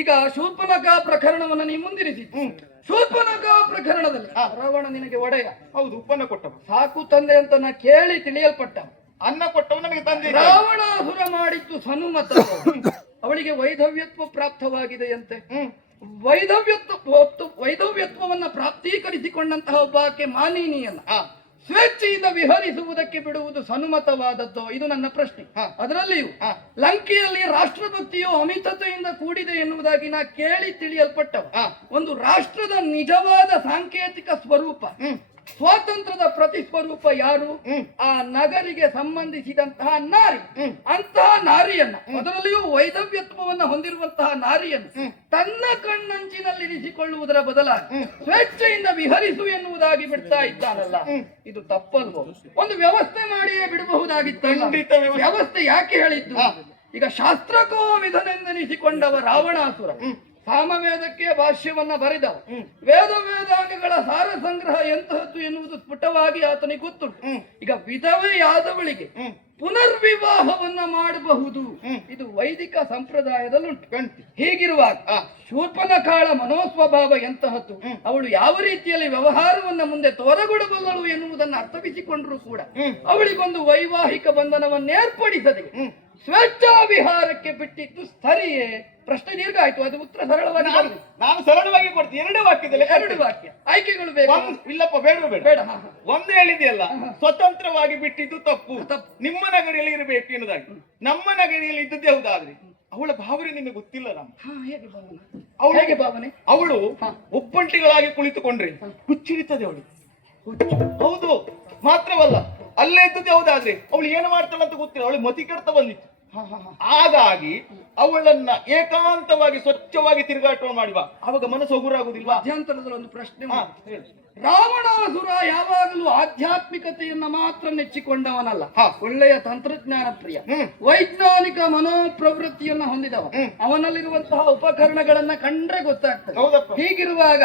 ಈಗ ಶೂರ್ಪನಖ ಪ್ರಕರಣವನ್ನು ನೀ ಮುಂದಿರಿಸಿತ್ತು. ಶೂರ್ಪನಖ ಪ್ರಕರಣದಲ್ಲಿ ರಾವಣ ನಿನಗೆ ಒಡೆಯ. ಹೌದು, ಉಪ್ಪನ್ನ ಕೊಟ್ಟವ. ಸಾಕು ತಂದೆ ಅಂತ ನಾ ಕೇಳಿ ತಿಳಿಯಲ್ಪಟ್ಟ. ಅನ್ನ ಕೊಟ್ಟವ ನನಗೆ ತಂದೆ. ರಾವಣಾಸುರ ಮಾಡಿತ್ತು ಸನುಮತ. ಅವಳಿಗೆ ವೈಧವ್ಯತ್ವ ಪ್ರಾಪ್ತವಾಗಿದೆಯಂತೆ. ವೈಧವ್ಯತ್ವವನ್ನ ಪ್ರಾಪ್ತೀಕರಿಸಿಕೊಂಡಂತಹ ಒಬ್ಬಾಕೆ ಮಾನಿನಿಯನ್ನ ಸ್ವೇಚ್ಛೆಯಿಂದ ವಿಹರಿಸುವುದಕ್ಕೆ ಬಿಡುವುದು ಸನುಮತವಾದದ್ದು? ಇದು ನನ್ನ ಪ್ರಶ್ನೆ. ಅದರಲ್ಲಿಯೂ ಲಂಕೆಯಲ್ಲಿ ರಾಷ್ಟ್ರಭಕ್ತಿಯು ಅಮಿತತೆಯಿಂದ ಕೂಡಿದೆ ಎನ್ನುವುದಾಗಿ ನಾ ಕೇಳಿ ತಿಳಿಯಲ್ಪಟ್ಟವ. ಒಂದು ರಾಷ್ಟ್ರದ ನಿಜವಾದ ಸಾಂಕೇತಿಕ ಸ್ವರೂಪ, ಸ್ವಾತಂತ್ರ್ಯದ ಪ್ರತಿಸ್ವರೂಪ ಯಾರು? ಆ ನಗರಿಗೆ ಸಂಬಂಧಿಸಿದಂತಹ ನಾರಿ. ಅಂತಹ ನಾರಿಯನ್ನ, ಅದರಲ್ಲಿಯೂ ವೈಧವ್ಯತ್ವವನ್ನ ಹೊಂದಿರುವಂತಹ ನಾರಿಯನ್ನು ತನ್ನ ಕಣ್ಣಂಚಿನಲ್ಲಿರಿಸಿಕೊಳ್ಳುವುದರ ಬದಲಾಗಿ ಸ್ವೇಚ್ಛೆಯಿಂದ ವಿಹರಿಸು ಎನ್ನುವುದಾಗಿ ಬಿಡ್ತಾ ಇದ್ದಾನಲ್ಲ, ಇದು ತಪ್ಪಲ್ವೋ? ಒಂದು ವ್ಯವಸ್ಥೆ ಮಾಡಿಯೇ ಬಿಡಬಹುದಾಗಿತ್ತಲ್ಲ. ವ್ಯವಸ್ಥೆ ಯಾಕೆ ಹೇಳಿದ್ದು? ಈಗ ಶಾಸ್ತ್ರಕೋವಿದನೆಂದೆನಿಸಿಕೊಂಡವ ರಾವಣಾಸುರ ಸಾಮವೇದಕ್ಕೆ ಭಾಷ್ಯವನ್ನ ಬರೆದವ. ವೇದಾಂಗಗಳ ಸಾರ ಸಂಗ್ರಹ ಎಂತಹದ್ದು ಎನ್ನುವುದು ಸ್ಫುಟವಾಗಿ ಆತನಿಗೆ ಗೊತ್ತುಂಟು. ಈಗ ವಿಧವೆಯಾದವಳಿಗೆ ಪುನರ್ವಿವಾಹವನ್ನ ಮಾಡಬಹುದು, ಇದು ವೈದಿಕ ಸಂಪ್ರದಾಯದಲ್ಲುಂಟು. ಹೀಗಿರುವಾಗ ಶೂರ್ಪನಖಳ ಮನೋಸ್ವಭಾವ ಎಂತಹದ್ದು, ಅವಳು ಯಾವ ರೀತಿಯಲ್ಲಿ ವ್ಯವಹಾರವನ್ನ ಮುಂದೆ ತೋರಗೊಡಬಲ್ಲಳು ಎನ್ನುವುದನ್ನು ಅರ್ಥವಿಸಿಕೊಂಡ್ರು ಕೂಡ ಅವಳಿಗೊಂದು ವೈವಾಹಿಕ ಬಂಧನವನ್ನೇರ್ಪಡಿಸದೆ ಸ್ವೇಚ್ಛಾ ವಿಹಾರಕ್ಕೆ ಬಿಟ್ಟಿದ್ದು ಸರಿಯೇ? ಪ್ರಶ್ನೆ ದೀರ್ಘ ಆಯ್ತು, ಅದು ಉತ್ತರ ಸರಳವಾಗಿ ನಾನು ಸರಳವಾಗಿ ಕೊಡ್ತೀನಿ. 2 ವಾಕ್ಯದಲ್ಲಿ 2 ವಾಕ್ಯ ಆಯ್ಕೆಗಳು ಬೇಕು. ಇಲ್ಲಪ್ಪ, ಬೇಡ. ಒಂದು ಹೇಳಿದೆಯಲ್ಲ, ಸ್ವತಂತ್ರವಾಗಿ ಬಿಟ್ಟಿದ್ದು ತಪ್ಪು, ನಿಮ್ಮ ನಗರಿಯಲ್ಲಿ ಇರಬೇಕು ಎನ್ನುವುದಾಗಿ. ನಮ್ಮ ನಗರಿಯಲ್ಲಿ ಇದ್ದದ್ದೇ ಹೌದಾದ್ರೆ ಅವಳ ಭಾವನೆ ನಿಮಗೆ ಗೊತ್ತಿಲ್ಲ. ಹೇಗೆ ಭಾವನೆ? ಅವಳು ಒಬ್ಬಂಟಿಗಳಾಗಿ ಕುಳಿತುಕೊಂಡ್ರೆ ಹುಚ್ಚಿಡಿತದೆ ಅವಳು. ಹೌದು, ಮಾತ್ರವಲ್ಲ, ಅಲ್ಲೇ ಇದ್ದದ್ದೇ ಹೌದಾದ್ರೆ ಅವಳು ಏನು ಮಾಡ್ತಾಳಂತ ಗೊತ್ತಿಲ್ಲ. ಅವಳು ಮತಿ ಕೆಡ್ತಾ ಬಂದಿತ್ತು. ಹಾಗಾಗಿ ಅವಳನ್ನ ಏಕಾಂತವಾಗಿ ಸ್ವಚ್ಛವಾಗಿ ತಿರುಗಾಟ ಮಾಡಿ ಬಾ, ಅವಾಗ ಮನಸ್ಸು ಹಗುರಾಗುದಿಲ್ವಾ? ಮಧ್ಯಂತರದಲ್ಲಿ ಒಂದು ಪ್ರಶ್ನೆ ಹಾ, ಉಂಟು. ಹೇಳು. ರಾವಣಾಸುರ ಯಾವಾಗಲೂ ಆಧ್ಯಾತ್ಮಿಕತೆಯನ್ನ ಮಾತ್ರ ನೆಚ್ಚಿಕೊಂಡವನಲ್ಲ, ಹಾ. ಒಳ್ಳೆಯ ತಂತ್ರಜ್ಞಾನ ಪ್ರಿಯ, ವೈಜ್ಞಾನಿಕ ಮನೋಪ್ರವೃತ್ತಿಯನ್ನ ಹೊಂದಿದವ. ಅವನಲ್ಲಿರುವಂತಹ ಉಪಕರಣಗಳನ್ನ ಕಂಡ್ರೆ ಗೊತ್ತಾಗ್ತದೆ. ಹೌದಪ್ಪ. ಹೀಗಿರುವಾಗ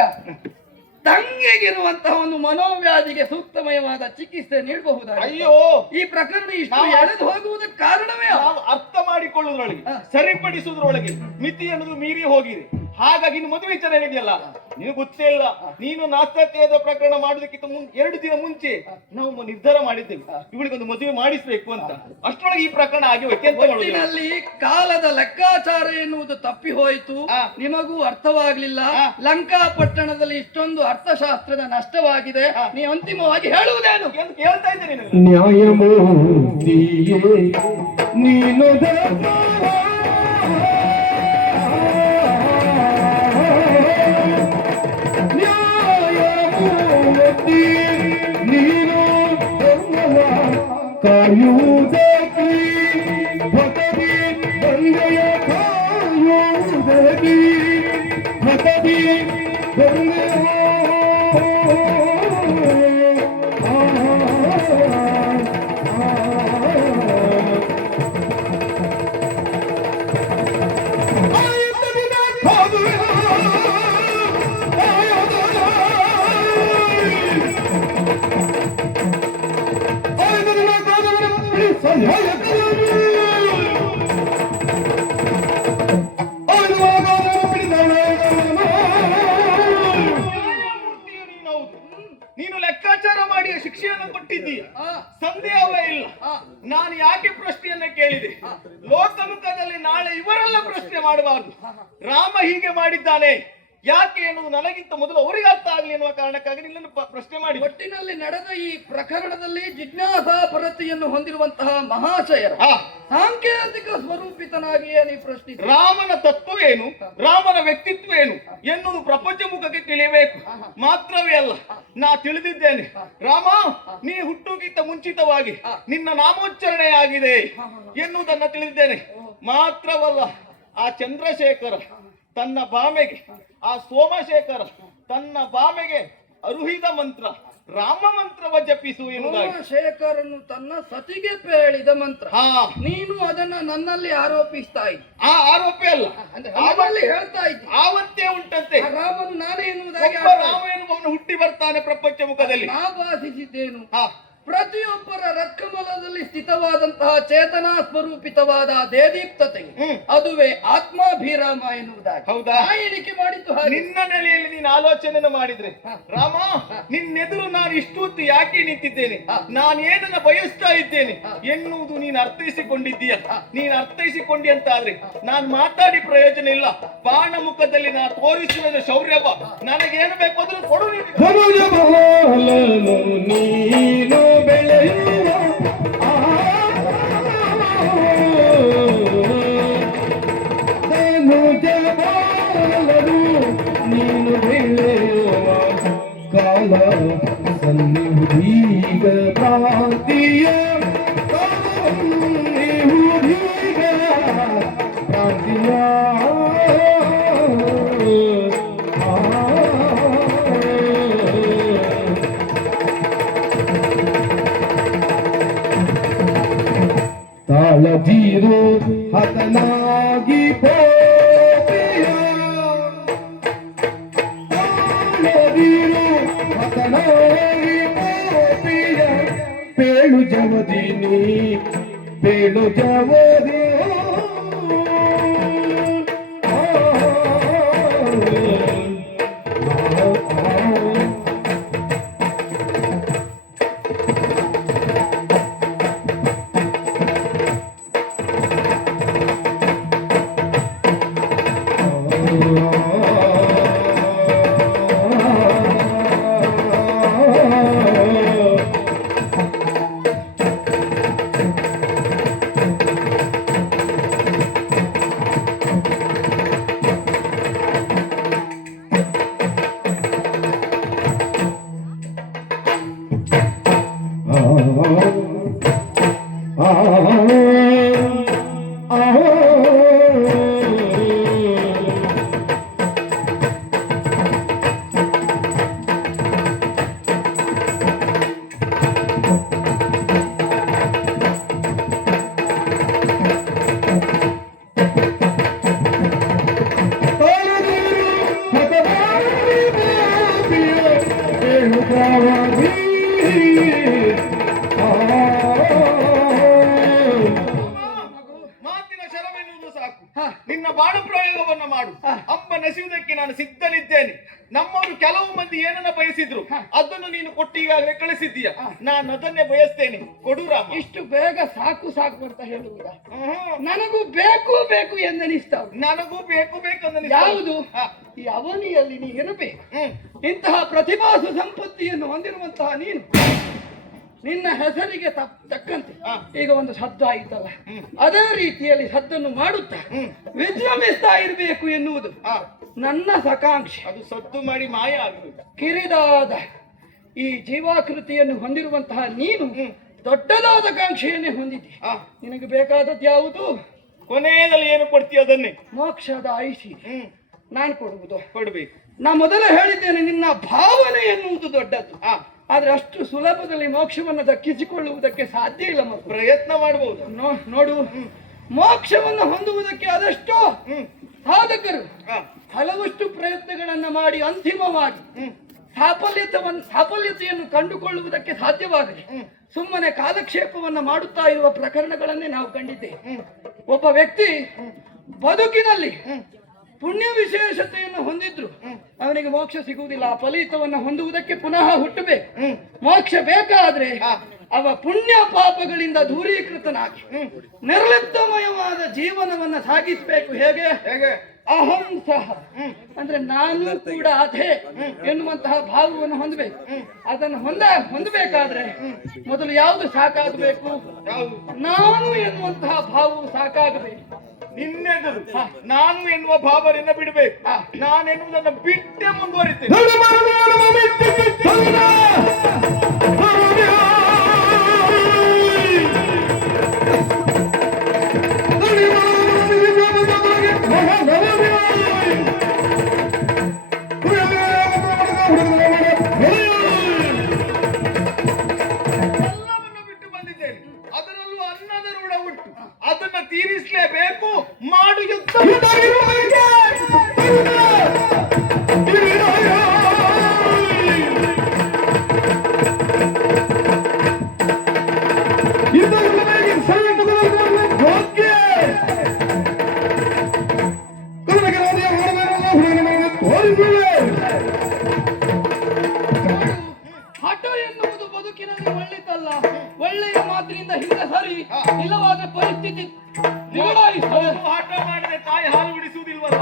ತಂಗಿಗಿರುವಂತಹ ಒಂದು ಮನೋವ್ಯಾಧಿಗೆ ಸೂಕ್ತಮಯವಾದ ಚಿಕಿತ್ಸೆ ನೀಡಬಹುದಾ? ಅಯ್ಯೋ, ಈ ಪ್ರಕರಣ ಇಷ್ಟು ಎಳೆದು ಹೋಗುವುದಕ್ಕೆ ಕಾರಣವೇ ನಾವು ಅರ್ಥ ಮಾಡಿಕೊಳ್ಳುವುದರೊಳಗೆ, ಸರಿಪಡಿಸುವುದರೊಳಗೆ ಮಿತಿ ಅನ್ನೋದು ಮೀರಿ ಹೋಗಿದೆ. ಹಾಗಾಗಿ ಇನ್ನು ಮದುವೆ ವಿಚಾರ ಹೇಳಿದೆಯಲ್ಲ, ನಿನಗೆ ಗೊತ್ತೇ ಇಲ್ಲ. ನೀನು ನಾಸ್ತಾತ್ಯದ ಪ್ರಕರಣ ಮಾಡೋದಕ್ಕಿಂತ 2 ದಿನ ಮುಂಚೆ ನಾವು ನಿರ್ಧಾರ ಮಾಡಿದ್ದೇವೆ ಇವಳಿಗೊಂದು ಮದುವೆ ಮಾಡಿಸ್ಬೇಕು ಅಂತ. ಅಷ್ಟರೊಳಗೆ ಈ ಪ್ರಕರಣ ಆಗಿ ಒಟ್ಟಿನಲ್ಲಿ ಕಾಲದ ಲೆಕ್ಕಾಚಾರ ಎನ್ನುವುದು ತಪ್ಪಿ ಹೋಯಿತು. ನಿಮಗೂ ಅರ್ಥವಾಗ್ಲಿಲ್ಲ. ಲಂಕಾ ಪಟ್ಟಣದಲ್ಲಿ ಇಷ್ಟೊಂದು ಅರ್ಥಶಾಸ್ತ್ರದ ನಷ್ಟವಾಗಿದೆ. ನೀ ಅಂತಿಮವಾಗಿ ಹೇಳುವುದೇನು ಎಂದು ಕೇಳ್ತಾ ಇದ್ದೇನೆ. ನ್ಯಾಯಮೂರ್ತಿಯೇ ನೀನು ನ್ಯಾಯಮೂರ್ತಿ ನೀನು ಕಾಯುವುದಕ್ಕೆ ಭಗವಿ ಗಂಗೆಯ ಕಾಯುವುದಕ್ಕೆ ಭಗವಿ ಗಂಗೆಯ ನೀನು ಲೆಕ್ಕಾಚಾರ ಮಾಡಿ ಶಿಕ್ಷೆಯನ್ನು ಕೊಟ್ಟಿದ್ದೀಯ, ಸಂದೇಹವೇ ಇಲ್ಲ. ನಾನು ಯಾಕೆ ಪ್ರಶ್ನೆಯನ್ನ ಕೇಳಿದೆ? ಲೋಕಮುಖದಲ್ಲಿ ನಾಳೆ ಇವರೆಲ್ಲ ಪ್ರಶ್ನೆ ಮಾಡಬಾರದು. ರಾಮ ಹೀಗೆ ಮಾಡಿದ್ದಾನೆ ಯಾಕೆ ಎನ್ನುವುದು ನನಗಿಂತ ಮೊದಲು ಅವರಿಗೆ ಅರ್ಥ ಆಗಲಿ ಎನ್ನುವ ಕಾರಣಕ್ಕಾಗಿ ನಿನ್ನನ್ನು ಪ್ರಶ್ನೆ ಮಾಡಿ. ಒಟ್ಟಿನಲ್ಲಿ ನಡೆದ ಈ ಪ್ರಕರಣದಲ್ಲಿ ಜಿಜ್ಞಾಸಾ ಪರತೆಯನ್ನು ಹೊಂದಿರುವಂತಹ ಮಹಾಶಯರ ಸಾಂಕೇತಿಕ ಸ್ವರೂಪಿತನಾಗಿಯೇ ನೀ ಪ್ರಶ್ನೆ. ರಾಮನ ತತ್ವವೇನು, ರಾಮನ ವ್ಯಕ್ತಿತ್ವ ಏನು ಎನ್ನುವುದು ಪ್ರಪಂಚ ಮುಖಕ್ಕೆ ತಿಳಿಯಬೇಕು. ಮಾತ್ರವೇ ಅಲ್ಲ, ನಾ ತಿಳಿದಿದ್ದೇನೆ ರಾಮ ನೀ ಹುಟ್ಟುಗಿಂತ ಮುಂಚಿತವಾಗಿ ನಿನ್ನ ನಾಮೋಚ್ಚರಣೆ ಆಗಿದೆ ಎನ್ನುವುದನ್ನ ತಿಳಿದಿದ್ದೇನೆ. ಮಾತ್ರವಲ್ಲ, ಆ ಚಂದ್ರಶೇಖರ ತನ್ನ ಬಾಮೆಗೆ, ಆ ಸೋಮಶೇಖರ ತನ್ನ ಬಾಮೆಗೆ ಅರುಹಿದ ಮಂತ್ರ ರಾಮ ಮಂತ್ರವ ಜಪಿಸು ಎನ್ನುವುದಾಗಿ. ಸೋಮಶೇಖರನು ತನ್ನ ಸತಿಗೆ ಹೇಳಿದ ಮಂತ್ರ. ನೀನು ಅದನ್ನ ನನ್ನಲ್ಲಿ ಆರೋಪಿಸ್ತಾ ಇದ್ದ. ಆ ಆರೋಪಿ ಅಲ್ಲ, ಅವಲ್ಲಿ ಹೇಳ್ತಾ ಇದ್ದ. ಆವತ್ತೇ ಉಂಟಂತೆ ರಾಮನು ನಾನೇ ಎನ್ನುವುದಾಗಿ. ರಾಮ ಎನ್ನುವನು ಹುಟ್ಟಿ ಬರ್ತಾನೆ ಪ್ರಪಂಚ ಮುಖದಲ್ಲಿ. ನಾ ಭಾಷಿಸಿದ್ದೇನು? ಪ್ರತಿಯೊಬ್ಬರ ರಕ್ಕಮಲದಲ್ಲಿ ಸ್ಥಿತವಾದಂತಹ ಚೇತನಾ ಸ್ವರೂಪಿತವಾದ ದೇದೀಪ್ತತೆಗೆ ಅದುವೇ ಆತ್ಮಾಭಿರಾಮ ಎನ್ನುವುದಾಗಿ. ಹೌದಾ? ಎಣಿಕೆ ಮಾಡಿದ್ದು ನಿನ್ನ ನೆಲೆಯಲ್ಲಿ ನೀನು ಆಲೋಚನೆ ಮಾಡಿದ್ರೆ ರಾಮ ನಿನ್ನೆದುರು ನಾನು ಇಷ್ಟೊತ್ತು ಯಾಕೆ ನಿಂತಿದ್ದೇನೆ, ನಾನೇನನ್ನ ಬಯಸ್ತಾ ಇದ್ದೇನೆ ಎನ್ನುವುದು ನೀನು ಅರ್ಥೈಸಿಕೊಂಡಿದ್ದೀಯ. ನೀನು ಅರ್ಥೈಸಿಕೊಂಡಿ ಅಂತ ಆದ್ರೆ ನಾನು ಮಾತಾಡಿ ಪ್ರಯೋಜನ ಇಲ್ಲ. ಬಾಣ ಮುಖದಲ್ಲಿ ನಾ ತೋರಿಸುವ ಶೌರ್ಯವ ನನಗೇನು ಬೇಕು ಅದನ್ನು ಕೊಡು. ನೀನು ಬೆಳೆಯುವ ನೀನು ಬೆಳೆಯುವ ಕಾಲ ಸನ್ನಿಹುದೀಗ ಕ್ರಾಂತಿಯ ಸನ್ನಿಹುದೀಗ ಕ್ರಾಂತಿಯ ತಾಳದೀರು ಹತನಾಗಿ ಹೋಗಿಯ ತಾಳದೀರು ಹತನಾಗಿ ಹೋಗಿಯ ಪೇಳು ಜವದಿನಿ ಪೇಳು ಜವದಿ ನಿನ್ನ ಬಾಣ ಪ್ರಯೋಗವನ್ನ ಮಾಡು. ಅಂಬ ನಸುವುದಕ್ಕೆ ನಾನು ಸಿದ್ಧನಿದ್ದೇನೆ. ನಮ್ಮವರು ಕೆಲವು ಮಂದಿ ಏನನ್ನ ಬಯಸಿದ್ರು ಅದನ್ನು ನೀನು ಕೊಟ್ಟು ಈಗಾಗಲೇ ಕಳಿಸಿದ್ದೀಯ. ನಾನು ಅದನ್ನೇ ಬಯಸ್ತೇನೆ, ಕೊಡು ರಾಮ. ಇಷ್ಟು ಬೇಗ ಸಾಕು ಸಾಕು ಅಂತ ಹೇಳುವುದಾ? ನನಗೂ ಬೇಕು ಬೇಕು ಎಂದನಿಸ್ತಾವ. ನನಗೂ ಬೇಕು ಬೇಕು ಯಾವುದು? ಈ ಅವನಿಯಲ್ಲಿ ನೀ ಇರಬೇಕು. ಇಂತಹ ಪ್ರತಿಭಾಸು ಸಂಪತ್ತಿಯನ್ನು ಹೊಂದಿರುವಂತಹ ನೀನು ನಿನ್ನ ಹೆಸರಿಗೆ ತಕ್ಕಂತೆ ಈಗ ಒಂದು ಸದ್ದು ಆಯಿತಲ್ಲ, ಅದೇ ರೀತಿಯಲ್ಲಿ ಸದ್ದನ್ನು ಮಾಡುತ್ತಾ ವಿಜೃಂಭಿಸ್ತಾ ಇರಬೇಕು ಎನ್ನುವುದು ನನ್ನ ಸಕಾಂಕ್ಷೆ. ಅದು ಸದ್ದು ಮಾಡಿ ಮಾಯ ಆಗಬೇಕು. ಕಿರಿದಾದ ಈ ಜೀವಾಕೃತಿಯನ್ನು ಹೊಂದಿರುವಂತಹ ನೀನು ದೊಡ್ಡದಾದ ಕಾಂಕ್ಷೆಯನ್ನೇ ಹೊಂದಿದ್ದಿ. ನಿನಗೆ ಬೇಕಾದದ್ದು ಯಾವುದು? ಕೊನೆಯಲ್ಲಿ ಏನು ಕೊಡ್ತೀಯ ಅದನ್ನೇ. ಮೋಕ್ಷದ ಐಸಿ ನಾನು ಕೊಡುವುದು. ಕೊಡ್ಬೇಕು. ನಾ ಮೊದಲೇ ಹೇಳಿದ್ದೇನೆ, ನಿನ್ನ ಭಾವನೆ ಎನ್ನುವುದು ದೊಡ್ಡದು. ಆದ್ರೆ ಅಷ್ಟು ಸುಲಭದಲ್ಲಿ ಮೋಕ್ಷವನ್ನು ದಕ್ಕಿಸಿಕೊಳ್ಳುವುದಕ್ಕೆ ಸಾಧ್ಯ ಇಲ್ಲ. ಪ್ರಯತ್ನ ಮಾಡಬಹುದು. ನೋಡು, ಮೋಕ್ಷವನ್ನು ಹೊಂದುವುದಕ್ಕೆ ಅದೆಷ್ಟೋ ಸಾಧಕರು ಹಲವಷ್ಟು ಪ್ರಯತ್ನಗಳನ್ನ ಮಾಡಿ ಅಂತಿಮವಾಗಿ ಸಾಫಲ್ಯತೆಯನ್ನು ಕಂಡುಕೊಳ್ಳುವುದಕ್ಕೆ ಸಾಧ್ಯವಾಗಲಿ ಸುಮ್ಮನೆ ಕಾಲಕ್ಷೇಪವನ್ನ ಮಾಡುತ್ತಾ ಇರುವ ಪ್ರಕರಣಗಳನ್ನೇ ನಾವು ಕಂಡಿದ್ದೇವೆ. ಒಬ್ಬ ವ್ಯಕ್ತಿ ಬದುಕಿನಲ್ಲಿ ಪುಣ್ಯ ವಿಶೇಷತೆಯನ್ನು ಹೊಂದಿದ್ರು ಅವನಿಗೆ ಮೋಕ್ಷ ಸಿಗುವುದಿಲ್ಲ. ಫಲಿತವನ್ನು ಹೊಂದುವುದಕ್ಕೆ ಪುನಃ ಹುಟ್ಟಬೇಕು. ಮೋಕ್ಷ ಬೇಕಾದ್ರೆ ಅವ ಪುಣ್ಯ ಪಾಪಗಳಿಂದ ದೂರೀಕೃತನಾಗಿ ನಿರ್ಲಿಪ್ತಮಯವಾದ ಜೀವನವನ್ನ ಸಾಗಿಸಬೇಕು. ಹೇಗೆ? ಅಹಂ ಸಹ ಅಂದ್ರೆ ನಾನು ಕೂಡ ಅದೇ ಎನ್ನುವಂತಹ ಭಾವವನ್ನು ಹೊಂದಬೇಕು. ಅದನ್ನು ಹೊಂದಬೇಕಾದ್ರೆ ಮೊದಲು ಯಾವುದು ಸಾಕಾಗಬೇಕು? ನಾನು ಎನ್ನುವಂತಹ ಭಾವವು ಸಾಕಾಗಬೇಕು. ನಿನ್ನೆದುರು ನಾನು ಎನ್ನುವ ಭಾವನೆಯನ್ನು ಬಿಡಬೇಕು. ನಾನೆನ್ನುವುದನ್ನು ಬಿಟ್ಟೆ ಮುಂದುವರಿತೇನೆ. ಎಲ್ಲವನ್ನು ಬಿಟ್ಟು ಬಂದಿದ್ದೇನೆ. ಅದರಲ್ಲೂ ಅನ್ನದ ಋಣ ಉಂಟು, ಅದನ್ನ ತೀರಿಸಲೇಬೇಕು. ಮಾಡು ಯುದ್ಧ. ಹಠ ಎನ್ನುವುದು ಬದುಕಿನಲ್ಲಿ ಒಳ್ಳೆತಲ್ಲ. ಒಳ್ಳೆಯ ಮಾತಿನಿಂದ ಹಿಂದೆ ಸರಿ, ಇಲ್ಲವಾದ ಪರಿಸ್ಥಿತಿ ಬಿಗಡಾಯಿಸ್ತದೆ. ಆಟ ಮಾಡಿದ್ರೆ ತಾಯಿ ಹಾಲು ಬಿಡಿಸುವುದಿಲ್ವಲ್ಲ.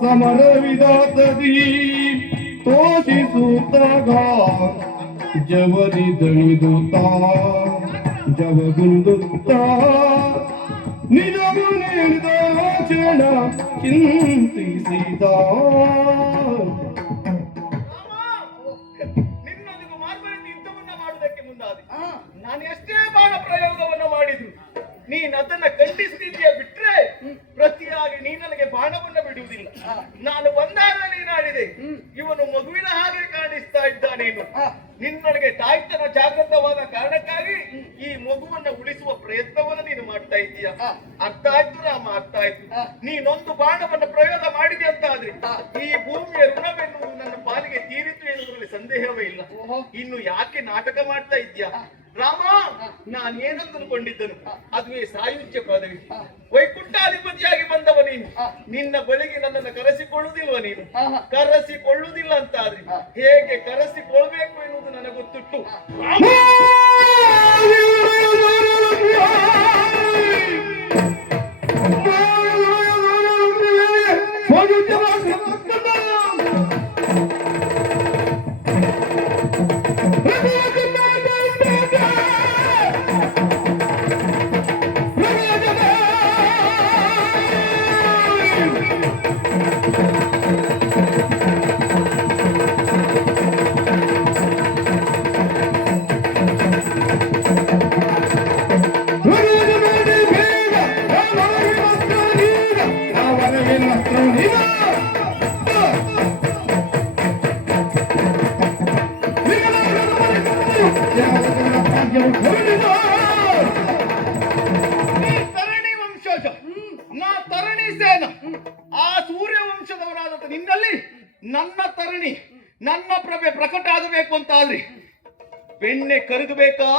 ಸಮರ ವಿಧಾತದಿ ತೋಷಿಸುತ್ತಾಗ ಜವರಿ ದಣಿದುತ್ತ ಜವಗುಂದುತ್ತ ನಿಜವು ನೀಡಿದ ಕ್ಷಣ ಚಿಂತಿಸಿದ. ನಿನ್ನೊಂದಿಗೆ ಮಾರ್ಗದಲ್ಲಿ ಯುದ್ಧವನ್ನ ಮಾಡುವುದಕ್ಕೆ ಮುಂದಾದ ನಾನು ಎಷ್ಟೇ ಬಾಣ ಪ್ರಯೋಗವನ್ನು ಮಾಡಿದ್ರು ನೀನು ಅದನ್ನ ಖಂಡಿಸ್ತಿದ್ದೀಯ ಬಿಟ್ರೆ ಪ್ರತಿಯಾಗಿ ನೀ ನನಗೆ ಬಾಣವನ್ನ ಬಿಡುವುದಿಲ್ಲ. ನಾನು ಬಂದಾಗ ನೀನಾಡಿದೆ, ಇವನು ಮಗುವಿನ ಹಾಗೆ ಕಾಣಿಸ್ತಾ ಇದ್ದಾನೇನು. ನಿನ್ನೊಳಗೆ ತಾಯ್ತನ ಜಾಗೃತವಾದ ಕಾರಣಕ್ಕಾಗಿ ಈ ಮಗುವನ್ನ ಉಳಿಸುವ ಪ್ರಯತ್ನವನ್ನು ನೀನು ಮಾಡ್ತಾ ಇದ್ದೀಯ. ಅರ್ಥ ಆಯ್ತು ರಾಮ, ಅರ್ಥ ಆಯ್ತು. ನೀನೊಂದು ಬಾಣವನ್ನ ಪ್ರಯೋಗ ಮಾಡಿದೆ ಅಂತ ಆದ್ರೆ ಈ ಭೂಮಿಯ ಋಣವೆನ್ನುವುದು ನನ್ನ ಪಾಲಿಗೆ ತೀರಿತು ಎನ್ನುವುದರಲ್ಲಿ ಸಂದೇಹವೇ ಇಲ್ಲ. ಇನ್ನು ಯಾಕೆ ನಾಟಕ ಮಾಡ್ತಾ ಇದ್ದೀಯ ರಾಮ? ನಾನು ಏನಂದುಕೊಂಡಿದ್ದನು ಅದುವೇ ಸಾಯುಜ್ಯ ಪದವಿ. ವೈಕುಂಠಾಧಿಪತಿಯಾಗಿ ಬಂದವ ನೀನು, ನಿನ್ನ ಬಳಿಗೆ ನನ್ನನ್ನು ಕರೆಸಿಕೊಳ್ಳುವುದಿಲ್ವ? ನೀನು ಕರೆಸಿಕೊಳ್ಳುವುದಿಲ್ಲ ಅಂತ ಆದ್ರೆ ಹೇಗೆ ಕರೆಸಿಕೊಳ್ಬೇಕು ಎನ್ನುವುದು ನನಗೆ ಗೊತ್ತುಂಟು. ನಾ ತರಣಿ ಸೇನ ಆ ಸೂರ್ಯ ವಂಶದವನಾದಂತ ನಿನ್ನಲ್ಲಿ ನನ್ನ ತರಣಿ ನನ್ನ ಪ್ರಭೆ ಪ್ರಕಟ ಆಗಬೇಕು ಅಂತ ಆದ್ರೆ ಬೆಣ್ಣೆ ಕರಗಬೇಕಾ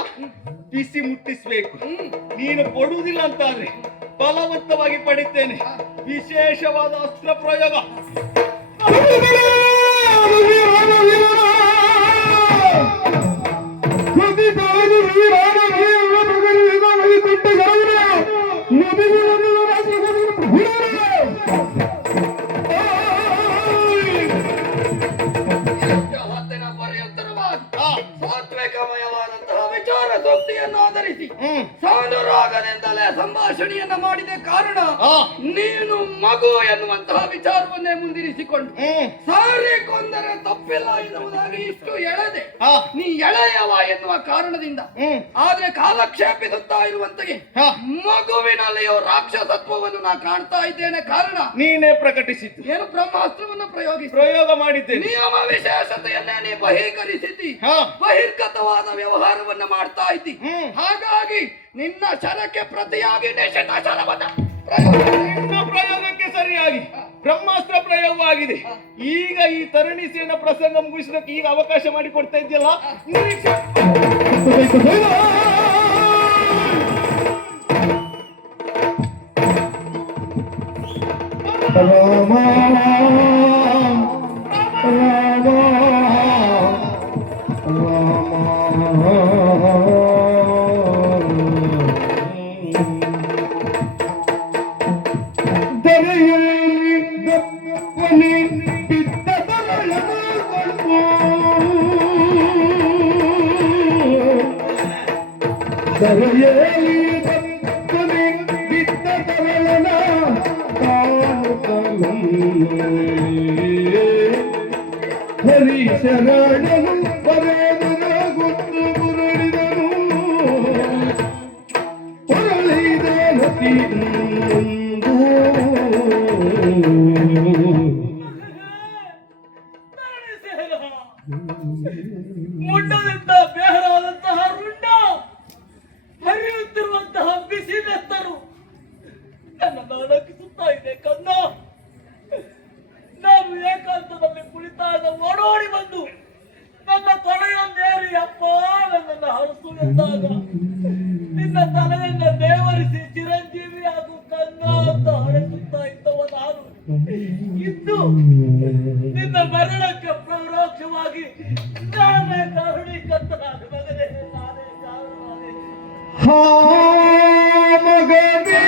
ಬಿಸಿ ಮುಟ್ಟಿಸ್ಬೇಕು. ನೀನು ಕೊಡುವುದಿಲ್ಲ ಅಂತ ಆದ್ರೆ ಬಲವಂತವಾಗಿ ಪಡಿತೇನೆ. ವಿಶೇಷವಾದ ಅಸ್ತ್ರ ಪ್ರಯೋಗ. ಸಾತ್ವಿಕಮಯವಾದಂತಹ ವಿಚಾರ ಸೂಕ್ತಿಯನ್ನು ಆಧರಿಸಿ ಸಾಧುರಾಗನೆಂದಲೇ ಸಂಭಾಷಣೆಯನ್ನ ಮಾಡಿದ ಕಾರಣ ನೀನು ಮಗು ಎನ್ನುವಂತಹ ವಿಚಾರವನ್ನೇ ಮುಂದಿರಿಸಿಕೊಂಡು ಸಾರಿ ಕೊಂದರೆ ತಪ್ಪಿಲ್ಲ ಎನ್ನುವುದಾಗಿ ಇಷ್ಟು ಎಳೆದೆ ನೀ ಎಳೆಯವ ಎನ್ನುವ ಕಾರಣದಿಂದ ಆದ್ರೆ ಕಾಲಕ್ಷೇಪಿಸುತ್ತಾ ಇರುವಂತೆಯೇ ಮಗುವಿನಲ್ಲಿಯೋ ರಾಕ್ಷಸತ್ವವನ್ನು ನಾ ಕಾಣ್ತಾ ಇದ್ದೇನೆ. ಕಾರಣ ನೀನೇ ಪ್ರಕಟಿಸಿದ್ದು. ಏನು ಬ್ರಹ್ಮಾಸ್ತ್ರವನ್ನು ಪ್ರಯೋಗ ಮಾಡಿದ್ದೇನೆ. ನಿಯಮ ವಿಶೇಷತೆಯನ್ನೇ ನೀ ಬಹಿರ್ಗರಿಸಿದ್ದಿ, ಬಹಿರ್ಗತವಾದ ವ್ಯವಹಾರವನ್ನ ಮಾಡ್ತಾ ಇದ್ದಿ. ಹಾಗಾಗಿ ನಿನ್ನ ಶರಕ್ಕೆ ಪ್ರತಿಯಾಗಿ ನಿಶ್ಚಿತ ಶರವನ್ನ ನಿನ್ನ ಪ್ರಯೋಗಕ್ಕೆ ಸರಿಯಾಗಿ ಬ್ರಹ್ಮಾಸ್ತ್ರ ಪ್ರಯೋಗವಾಗಿದೆ. ಈಗ ಈ ತರಣಿ ಸೇನ ಪ್ರಸಂಗ ಮುಗಿಸೋದಕ್ಕೆ ಈಗ ಅವಕಾಶ ಮಾಡಿ ಕೊಡ್ತಾ ಇದೆಯಲ್ಲ, ನಿರೀಕ್ಷೆ ಹರಿ ಶರಣನು ಪರೇದನ ಗುಟ್ಟು ಮುರಳಿದನು ಮುರಳಿದ ನತಿ ಮುಂಡದಿಂದ ಬೇಹರಾದಂತಹ ರುಂಡ ಹರಿಯುತ್ತಿರುವಂತಹ ಬಿಸಿ ನೆತ್ತರು ನನ್ನನ್ನು ಅಡಗಿಸುತ್ತಾ ಇದೆ ಕನ್ನ. ನಾನು ಏಕಾಂತದಲ್ಲಿ ಕುಳಿತಾಗ ಓಡೋಡಿ ಬಂದು ನನ್ನ ತೊಡೆಯನ್ನೇರಿ ಅಪ್ಪ ನನ್ನನ್ನು ಹರಸು ಎಂದಾಗ ನಿನ್ನ ತಲೆಯನ್ನ ದೇವರಿಸಿ ಚಿರಂಜೀವಿ ಹಾಗೂ ಕನ್ನ ಅಂತ ಹರಸುತ್ತಾ ಇದ್ದವ ನಾನು ಇದ್ದು ನಿನ್ನ ಮರಣಕ್ಕೆ ಪರೋಕ್ಷವಾಗಿ ನಾನೇ ಕಾರಣೀಕರ್ತನಾದ ಮಗನೇ, ನಾನೇ ಕಾರಣನಾದೆ. ಮಗನೇ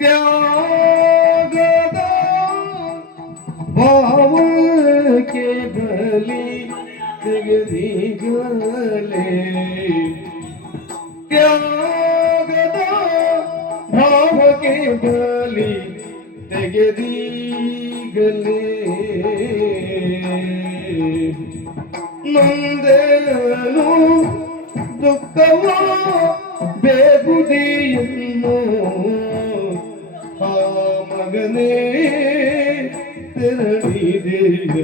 त्यागद भाव के बलि तेरी गले त्यागद भाव के बलि तेरी गले नंदनु ದುಃಖವ ಬೇಗುದಿಯನ್ನು ಆ ಮಗನೇ ತೆರಳಿದೆಯ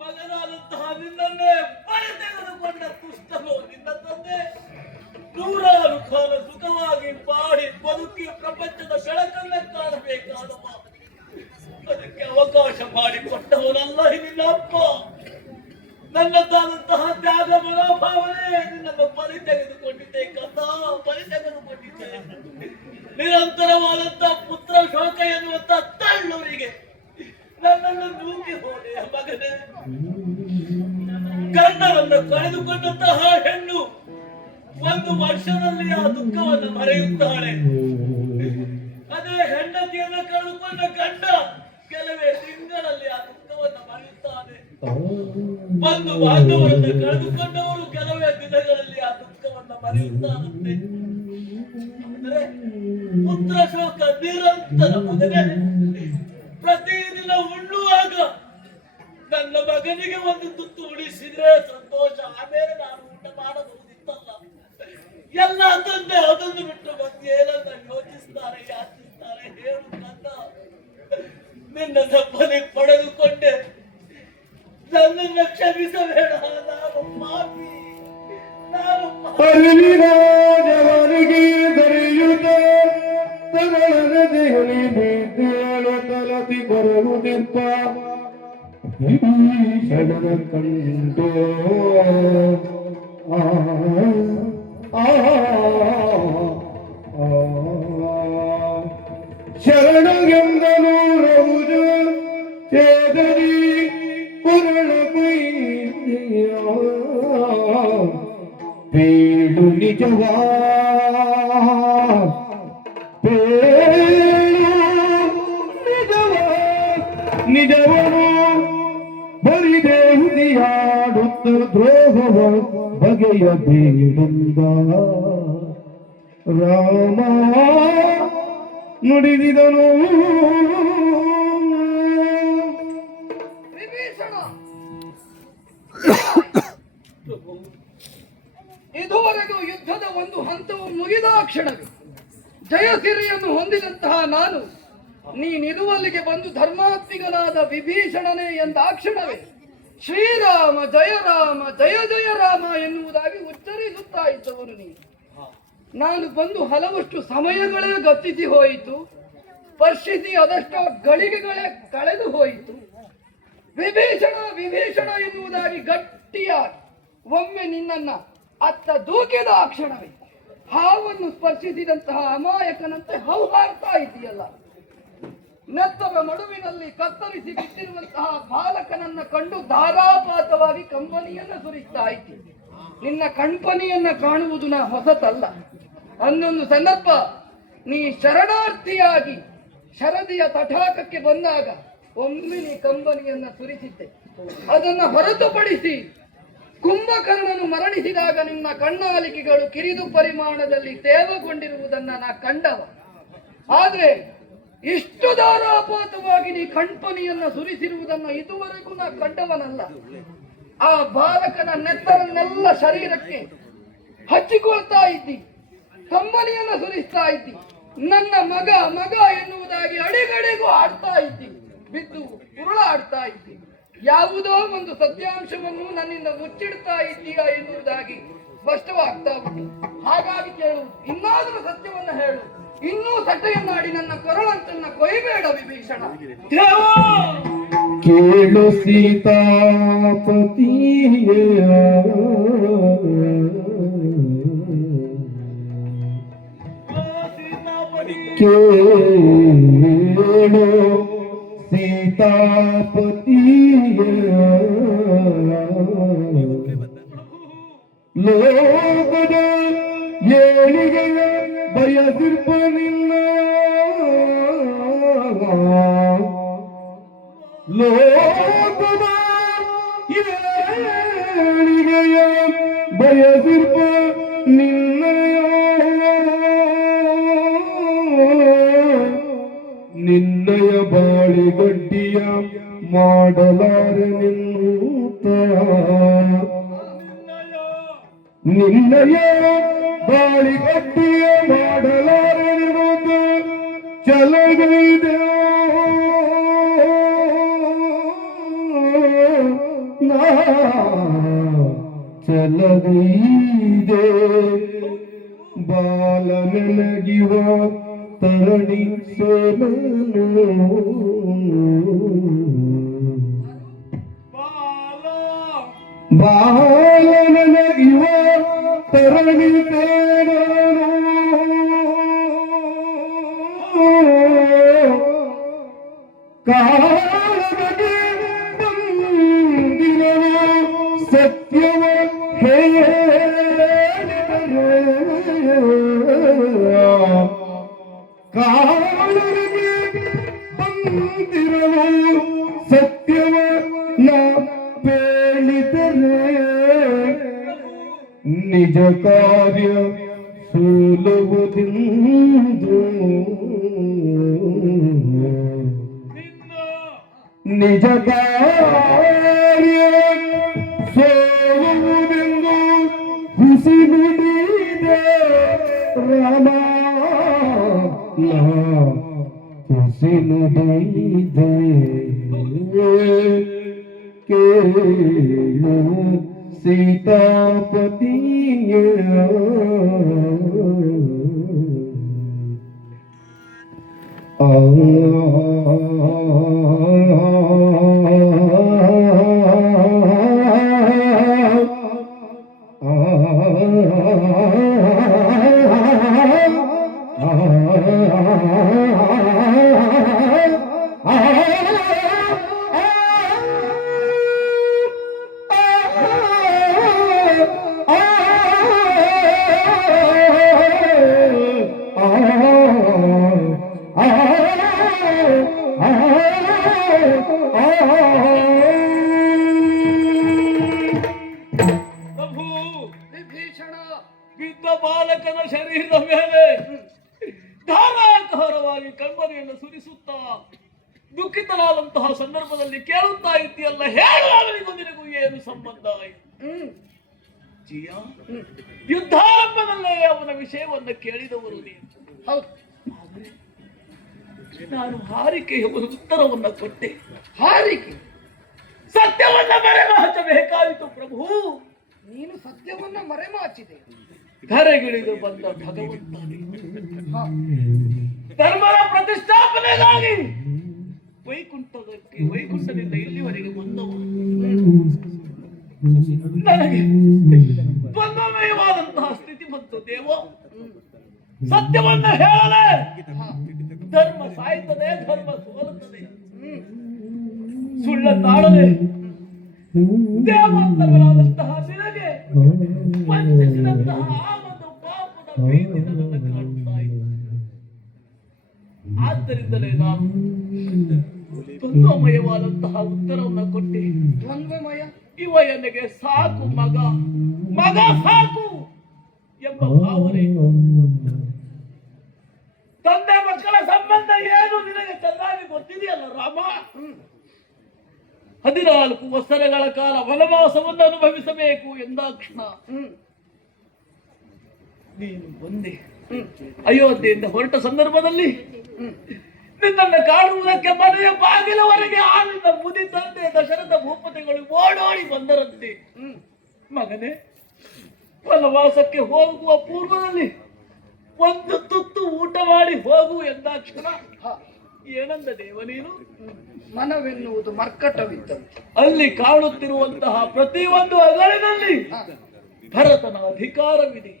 ಮಗನಾದಂತಹ ನಿನ್ನನ್ನೇ ಬಳಿ ತೆಗೆದುಕೊಂಡ ದುಷ್ಟನು ನಿನ್ನ ತಂದೆ ನೂರಾರು ಕಾಲ ಸುಖವಾಗಿ ಬಾಡಿ ಬದುಕಿ ಪ್ರಪಂಚದ ಬೆಳಕನ್ನೇ ಕಾಣಬೇಕಾದವ. ಅದಕ್ಕೆ ಅವಕಾಶ ಮಾಡಿಕೊಟ್ಟವನಲ್ಲ ನಿನ್ನ ಅಪ್ಪ. ನನ್ನದಾದಂತಹ ತ್ಯಾಗ ಮನೋಭಾವನೆ ನಿನ್ನನ್ನು ಬಲಿ ತೆಗೆದುಕೊಂಡಿದ್ದೆ ಕಥಾ, ಬಲಿ ತೆಗೆದುಕೊಂಡಿದ್ದೆ. ನಿರಂತರವಾದಂತಹ ಪುತ್ರ ಶೋಕ ಎನ್ನುವಂತ ತಳ್ಳೂರಿಗೆ ನನ್ನನ್ನು ನೂಕಿ ಹೋದೆ ಮಗನೇ. ಗಂಡನನ್ನು ಕಳೆದುಕೊಂಡಂತಹ ಹೆಣ್ಣು ಒಂದು ವರ್ಷದಲ್ಲಿ ಆ ದುಃಖವನ್ನು ಮರೆಯುತ್ತಾಳೆ. ಅದೇ ಹೆಂಡತಿಯನ್ನು ಕಳೆದುಕೊಂಡ ಗಂಡ ಕೆಲವೇ ತಿಂಗಳಲ್ಲಿ ಆ ದುಃಖವನ್ನು ಮರೆಯುತ್ತಾನೆ. ಬಂಧು ಬಾಂಧವರನ್ನು ಕಳೆದುಕೊಂಡವರು ಕೆಲವೇ ದಿನಗಳಲ್ಲಿ ಆ ದುಃಖವನ್ನು ಮರೆಯುತ್ತಾರಂತೆ. ಅಂದರೆ ಪುತ್ರ ಶೋಕ ನಿರಂತರ ಮಗನೇ. ಪ್ರತಿದಿನ ಉಣ್ಣುವಾಗ ನನ್ನ ಮಗನಿಗೆ ಒಂದು ತುತ್ತು ಉಳಿಸಿದ್ರೆ ಸಂತೋಷ, ಆಮೇಲೆ ನಾನು ಊಟ ಮಾಡಬಹುದಿತ್ತು. ಎಲ್ಲ ತಂದೆ ಅದನ್ನು ಬಿಟ್ಟು ಮತ್ತೆ ಏನನ್ನ ಯೋಚಿಸ್ತಾರೆ ಯಾಚಿಸ್ತಾರೆ ಹೇಳು ನನ್ನ. ನಿನ್ನ ತಪ್ಪನೆ ಪಡೆದುಕೊಂಡೆ, ನನ್ನನ್ನು ಕ್ಷಮಿಸಬೇಡ. ನಾನು ಪಾಪಿ, ನಾನು ಪಾಪಿ. ಅರಿವಿನ ಜವನಿಗೆ ದೊರೆಯುತ್ತ ತಗಳ ದೇಹಲಿ ಬೀದಿಯಳು ತಲತಿ ಬರುವುದಿಪ್ಪ ಶರಣ ಕಂಡು ಶರಣಗೆಂದನು ರಹುಜ ಚೇದರಿ ಪುರಣ ಪೈಯ ಬೇಡು ನಿಜವಾ ನಿಜವನು ಬರಿದೇಹುದಿಯಾಡುತ್ತ ದ್ರೋಹವ ಬಗೆಯ ಬೇಡಂದ ರಾಮ ನುಡಿದಿದನು. ವಿಭೀಷಣ, ಇದುವರೆಗೂ ಯುದ್ಧದ ಒಂದು ಹಂತವು ಮುಗಿದ ಕ್ಷಣವೇ ಜಯಸಿರಿಯನ್ನು ಹೊಂದಿದಂತಹ ನಾನು ನೀನಿರುವಲ್ಲಿಗೆ ಬಂದು ಧರ್ಮಾತ್ಮಿಗನಾದ ವಿಭೀಷಣನೇ ಎಂದಾಕ್ಷಣವೇ ಶ್ರೀರಾಮ ಜಯ ರಾಮ ಜಯ ಜಯ ರಾಮ ಎನ್ನುವುದಾಗಿ ಉಚ್ಚರಿಸುತ್ತಾ ಇದ್ದವನು ನೀನು. ನಾನು ಬಂದು ಹಲವಷ್ಟು ಸಮಯಗಳೇ ಗತಿಸಿ ಹೋಯಿತು, ಸ್ಪರ್ಶಿಸಿ ಅದಷ್ಟೋ ಗಳಿಗೆಗಳೇ ಕಳೆದು ಹೋಯಿತು. ವಿಭೀಷಣ ವಿಭೀಷಣ ಎನ್ನುವುದಾಗಿ ಗಟ್ಟಿಯಾಗಿ ಒಮ್ಮೆ ನಿನ್ನನ್ನ ಅತ್ತ ದೂಕಿದ ಆ ಕ್ಷಣವೇ ಹಾವನ್ನು ಸ್ಪರ್ಶಿಸಿದಂತಹ ಅಮಾಯಕನಂತೆ ಹೌಹಾರ್ತಾ ಇದೆಯಲ್ಲ. ನೆತ್ತದ ಮಡುವಿನಲ್ಲಿ ಕತ್ತರಿಸಿ ಬಿಟ್ಟಿರುವಂತಹ ಬಾಲಕನನ್ನ ಕಂಡು ಧಾರಾಪಾತವಾಗಿ ಕಂಬನಿಯನ್ನ ಸುರಿಸ್ತಾ ಇದ್ದೆ. ನಿನ್ನ ಕಣ್ಪನಿಯನ್ನ ಕಾಣುವುದು ನಾ ಹೊಸತಲ್ಲ. ಅನ್ನೊಂದು ಸಂದರ್ಭ ನೀ ಶರಣಾರ್ಥಿಯಾಗಿ ಶರದಿಯ ತಟಾಕಕ್ಕೆ ಬಂದಾಗ ಒಮ್ಮೆ ನೀ ಕಂಬನಿಯನ್ನ ಸುರಿಸಿದ್ದೆ. ಅದನ್ನ ಹೊರತುಪಡಿಸಿ ಕುಂಭಕರ್ಣನು ಮರಣಿಸಿದಾಗ ನಿನ್ನ ಕಣ್ಣಾಲಿಕೆಗಳು ಕಿರಿದು ಪರಿಮಾಣದಲ್ಲಿ ತೇವಗೊಂಡಿರುವುದನ್ನ ನಾ ಕಂಡವ. ಆದ್ರೆ ಇಷ್ಟು ಧಾರಾಪಾತವಾಗಿ ನೀ ಕಣ್ಪನಿಯನ್ನ ಸುರಿಸಿರುವುದನ್ನ ಇದುವರೆಗೂ ನಾ ಕಂಡವನಲ್ಲ. ಆ ಬಾಲಕನ ನೆತ್ತರನ್ನೆಲ್ಲ ಶರೀರಕ್ಕೆ ಹಚ್ಚಿಕೊಳ್ತಾ ಇದ್ದಿ, ಕಂಬನಿಯನ್ನ ಸುರಿಸ್ತಾ ಇದ್ದಿ. ನನ್ನ ಮಗ ಮಗ ಎನ್ನುವುದಾಗಿ ಅಡಿಗಡಿಗೂ ಆಡ್ತಾ ಇದ್ದಿ, ಬಿದ್ದು ಉರುಳಾಡ್ತಾ ಇದ್ದಿ. ಯಾವುದೋ ಒಂದು ಸತ್ಯಾಂಶವನ್ನು ನನ್ನಿಂದ ಮುಚ್ಚಿಡ್ತಾ ಇದ್ದೀಯಾ ಎನ್ನುವುದಾಗಿ ಸ್ಪಷ್ಟವಾಗ್ತಾ ಉಂಟು. ಹಾಗಾಗಿ ಕೇಳುವುದು, ಇನ್ನಾದರೂ ಸತ್ಯವನ್ನ ಹೇಳು. ಇನ್ನೂ ಸಟೆಯನ್ನಾಡಿ ನನ್ನ ಕೊರಳಂತನ್ನ ಕೊಯ್ಬೇಡ ವಿಭೀಷಣ. ಕೇಳು ಸೀತಾಪತಿಯ ಕೇಳು ಸೀತಾಪತಿಯ ಲೋಕದ ಏಳಿಗೆಯ ಬಯಸಿರ್ಪ ನಿನ್ನ ಲೋಕದ ಏಳಿಗೆಯ ಬಯಸಿರ್ಪ ನಿನ್ನಯ ನಿನ್ನಯ ಬಾಳಿಗಡ್ಡಿಯ ಮಾಡಲಾರೆ ನಿನ್ನೂತ ನಿನ್ನಯ ಬಾಳಿಗಡ್ಡಿಯ ಮಾಡಲಾರೆ ನಿನ್ನೂತ ಚಲಗೈದೆ ನಾ ಚಲಗೈದೆ ಬಾಲ ನನಗಿವ ತರಣಿ ಸೋಮನು ಬಾಲ ನನಗಿವ ತರಣಿ ತೇರನು ಕಾಲದಲ್ಲಿ ಬಂದಿರನು ಸತ್ಯವ ಕಾಲರಿಗೆ ಬಂದಿರಲು ಸತ್ಯವ ನಾ ಹೇಳಿದರೆ ನಿಜ ಕಾರ್ಯ ಸೋಲುವುದೆಂದು ನಿಜ ಕಾರ್ಯ ಸೋಲುವುದೆಂದು ಹುಸಿ ನುಡಿದರೆ ರಾಮ ಕುಸಿನುದೈದೆ ಕೇಳು ಸೀತಾಪತಿಯ ಪ್ರಭು, ವಿಭೀಷಣ ಬಿದ್ದ ಬಾಲಕನ ಶರೀರದ ಮೇಲೆ ಧಾರಾಕಾರವಾಗಿ ಕಣ್ಮನೆಯನ್ನು ಸುರಿಸುತ್ತಾ ದುಃಖಿತನಾದಂತಹ ಸಂದರ್ಭದಲ್ಲಿ ಕೇಳುತ್ತಾ ಇದ್ದೀಯಲ್ಲ, ಹೇಳುವಾಗಲಿಗೂ ನಿನಗೂ ಏನು ಸಂಬಂಧ ಆಯಿತು? ಜಿಯ, ಯುದ್ಧಾರಂಭದಲ್ಲೇ ಅವನ ವಿಷಯವನ್ನು ಕೇಳಿದವರು ನೀನು. ಹೌದು, ನಾನು ಹಾರಿಕೆಯ ಒಂದು ಉತ್ತರವನ್ನ ಕೊಟ್ಟೆ. ಹಾರಿಕೆ ಸತ್ಯವನ್ನ ಮರೆಮಾಚಬೇಕಾಯಿತು ಪ್ರಭು. ನೀನು ಸತ್ಯವನ್ನ ಮರೆಮಾಚಿದೆ. ಧರೆಗಿಳಿದು ಬಂದ ಭಗವಂತ ನೀನು. ಹ, ಧರ್ಮದ ಪ್ರತಿಷ್ಠಾಪನೆಗಾಗಿ ವೈಕುಂಠದಿಂದ ಇಲ್ಲಿವರೆಗೆ ಬಂದವು. ನನಗೆ ದ್ವಂದ್ವಮಯವಾದಂತಹ ಸ್ಥಿತಿ ಬಂತು ದೇವ. ಸತ್ಯವನ್ನ ಹೇಳಲೆ ಧರ್ಮ ಸಾಯ್ತದೆ, ಧರ್ಮ ಸೋಲುತ್ತದೆ. ಸುಳ್ಳ ತಾಳದೆ ದೇವಾಂತರಗಳಾದಂತಹ ನಿನಗೆ ವಂಚಿಸಿದಂತಹ ಆ ಒಂದು ಪಾಪದ ಭೀತಿ ನನ್ನನ್ನು ಕಾಡ್ತಾ ಇದೆ. ಆದ್ದರಿಂದಲೇ ನಾನು ದ್ವಂದ್ವಮಯವಾದಂತಹ ಉತ್ತರವನ್ನು ಕೊಟ್ಟೆ. ದ್ವಂದ್ವಮಯ ಇವ ನನಗೆ ಸಾಕು, ಮಗ ಮಗ ಸಾಕು ಎಂಬ ಭಾವನೆ. ತಂದೆ ಮಕ್ಕಳ ಸಂಬಂಧ ಏನು ನಿನಗೆ ಚೆನ್ನಾಗಿ ಗೊತ್ತಿದೆಯಲ್ಲ ರಾಮ. 14 ವತ್ಸರಗಳ ಕಾಲ ವನವಾಸವನ್ನು ಅನುಭವಿಸಬೇಕು ಎಂದಾಕ್ಷಣ ನೀನು ಬಂದೆ. ಅಯೋಧ್ಯೆಯಿಂದ ಹೊರಟ ಸಂದರ್ಭದಲ್ಲಿ ನಿನ್ನನ್ನು ಕಾಣುವುದಕ್ಕೆ ಮನೆಯ ಬಾಗಿಲವರೆಗೆ ಆಳಿದ ಮುದಿ ತಂದೆ ದಶರಥ ಭೂಪತಿಗಳು ಓಡೋಡಿ ಬಂದರಂತೆ. ಮಗನೇ, ವನವಾಸಕ್ಕೆ ಹೋಗುವ ಪೂರ್ವದಲ್ಲಿ ಒಂದು ತುತ್ತು ಊಟ ಮಾಡಿ ಹೋಗು ಎಂದಾಕ್ಷಣ ಏನಂದ ದೇವ ನೀನು? ಮನವೆನ್ನುವುದು ಮರ್ಕಟವಿದ್ದಂತೆ. ಅಲ್ಲಿ ಕಾಣುತ್ತಿರುವಂತಹ ಪ್ರತಿಯೊಂದು ಅಗಳಿನಲ್ಲಿ ಭರತನ ಅಧಿಕಾರವಿದೆ,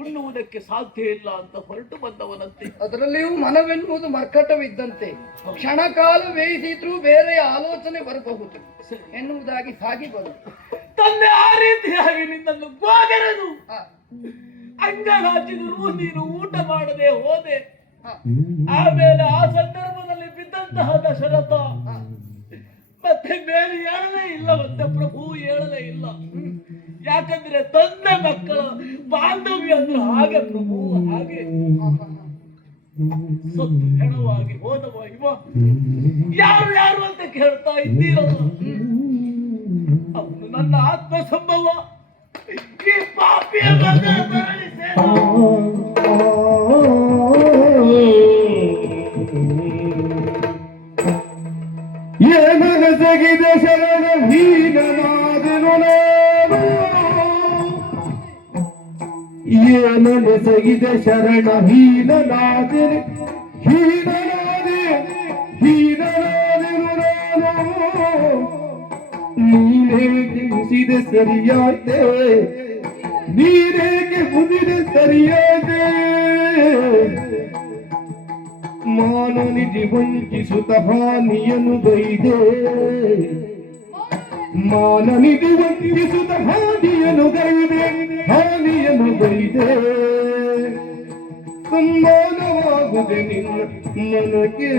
ಉಣ್ಣುವುದಕ್ಕೆ ಸಾಧ್ಯ ಇಲ್ಲ ಅಂತ ಹೊರಟು ಬಂದವನಂತೆ. ಅದರಲ್ಲಿಯೂ ಮನವೆನ್ನುವುದು ಮರ್ಕಟವಿದ್ದಂತೆ. ಕ್ಷಣಕಾಲ ಬೇಯಿಸಿದ್ರೂ ಬೇರೆ ಆಲೋಚನೆ ಬರಬಹುದು ಎನ್ನುವುದಾಗಿ ಸಾಗಿ ಬಂತು. ತಂದೆ ಆ ರೀತಿಯಾಗಿ ನಿನ್ನನ್ನು ಗೋಗರೆದು ಅಂಗಲಾಚಿದರೂ ನೀನು ಊಟ ಮಾಡದೆ ಹೋದೆ. ಆಮೇಲೆ ಆ ಸಂದರ್ಭದಲ್ಲಿ ಬಿದ್ದಂತಹ ದಶರಥ ಮತ್ತೆ ಮೇಲೆ ಏಳಲೇ ಇಲ್ಲ, ಮತ್ತೆ ಪ್ರಭು ಏಳಲೇ ಇಲ್ಲ. ಯಾಕಂದ್ರೆ ತಂದೆ ಮಕ್ಕಳ ಬಾಂಧವ್ಯ ಅಂದ್ರೆ ಹಾಗೆ ಪ್ರಭು, ಹಾಗೆ ಸತ್ತು ಹೆಣವಾಗಿ ಹೋದವ ಇವ ಯಾರು ಯಾರು ಅಂತ ಕೇಳ್ತಾ ಇದ್ದೀರಲ್ಲ, ಅವನು ನನ್ನ ಆತ್ಮ ಸಂಭವ. ಈ ಪಾಪಿಯ ಮಗ ಧರಣಿ ಸೇನ ಏನಗಸಗಿದ ಶರಣ ಹೀನನಾದೆನು ನಾನು, ಏನಗಸಗಿದ ಶರಣ ಹೀನನಾದೆನು ಹೀನನಾದೆನು ನಾನು, ನೀನೇಗೆ ಮುಸಿದ ಸರಿಯಾದೆ, ನೀನೇಗೆ ಮುಸಿದ ಸರಿಯಾದೆ, ಮಾನನಿಧಿ ವಂಚಿಸುತ್ತ ಹಾನಿಯನ್ನು ಗೈದೆ, ಮಾನನಿಧಿ ವಂಚಿಸುತ್ತ ಹಾನಿಯನ್ನು ಗೈದೆ, ಹಾನಿಯನ್ನು ಗೈದೆ, ಸಮ್ಮಾನವಾಗುದೆ ನಿನ್ನ ನನಗೆ.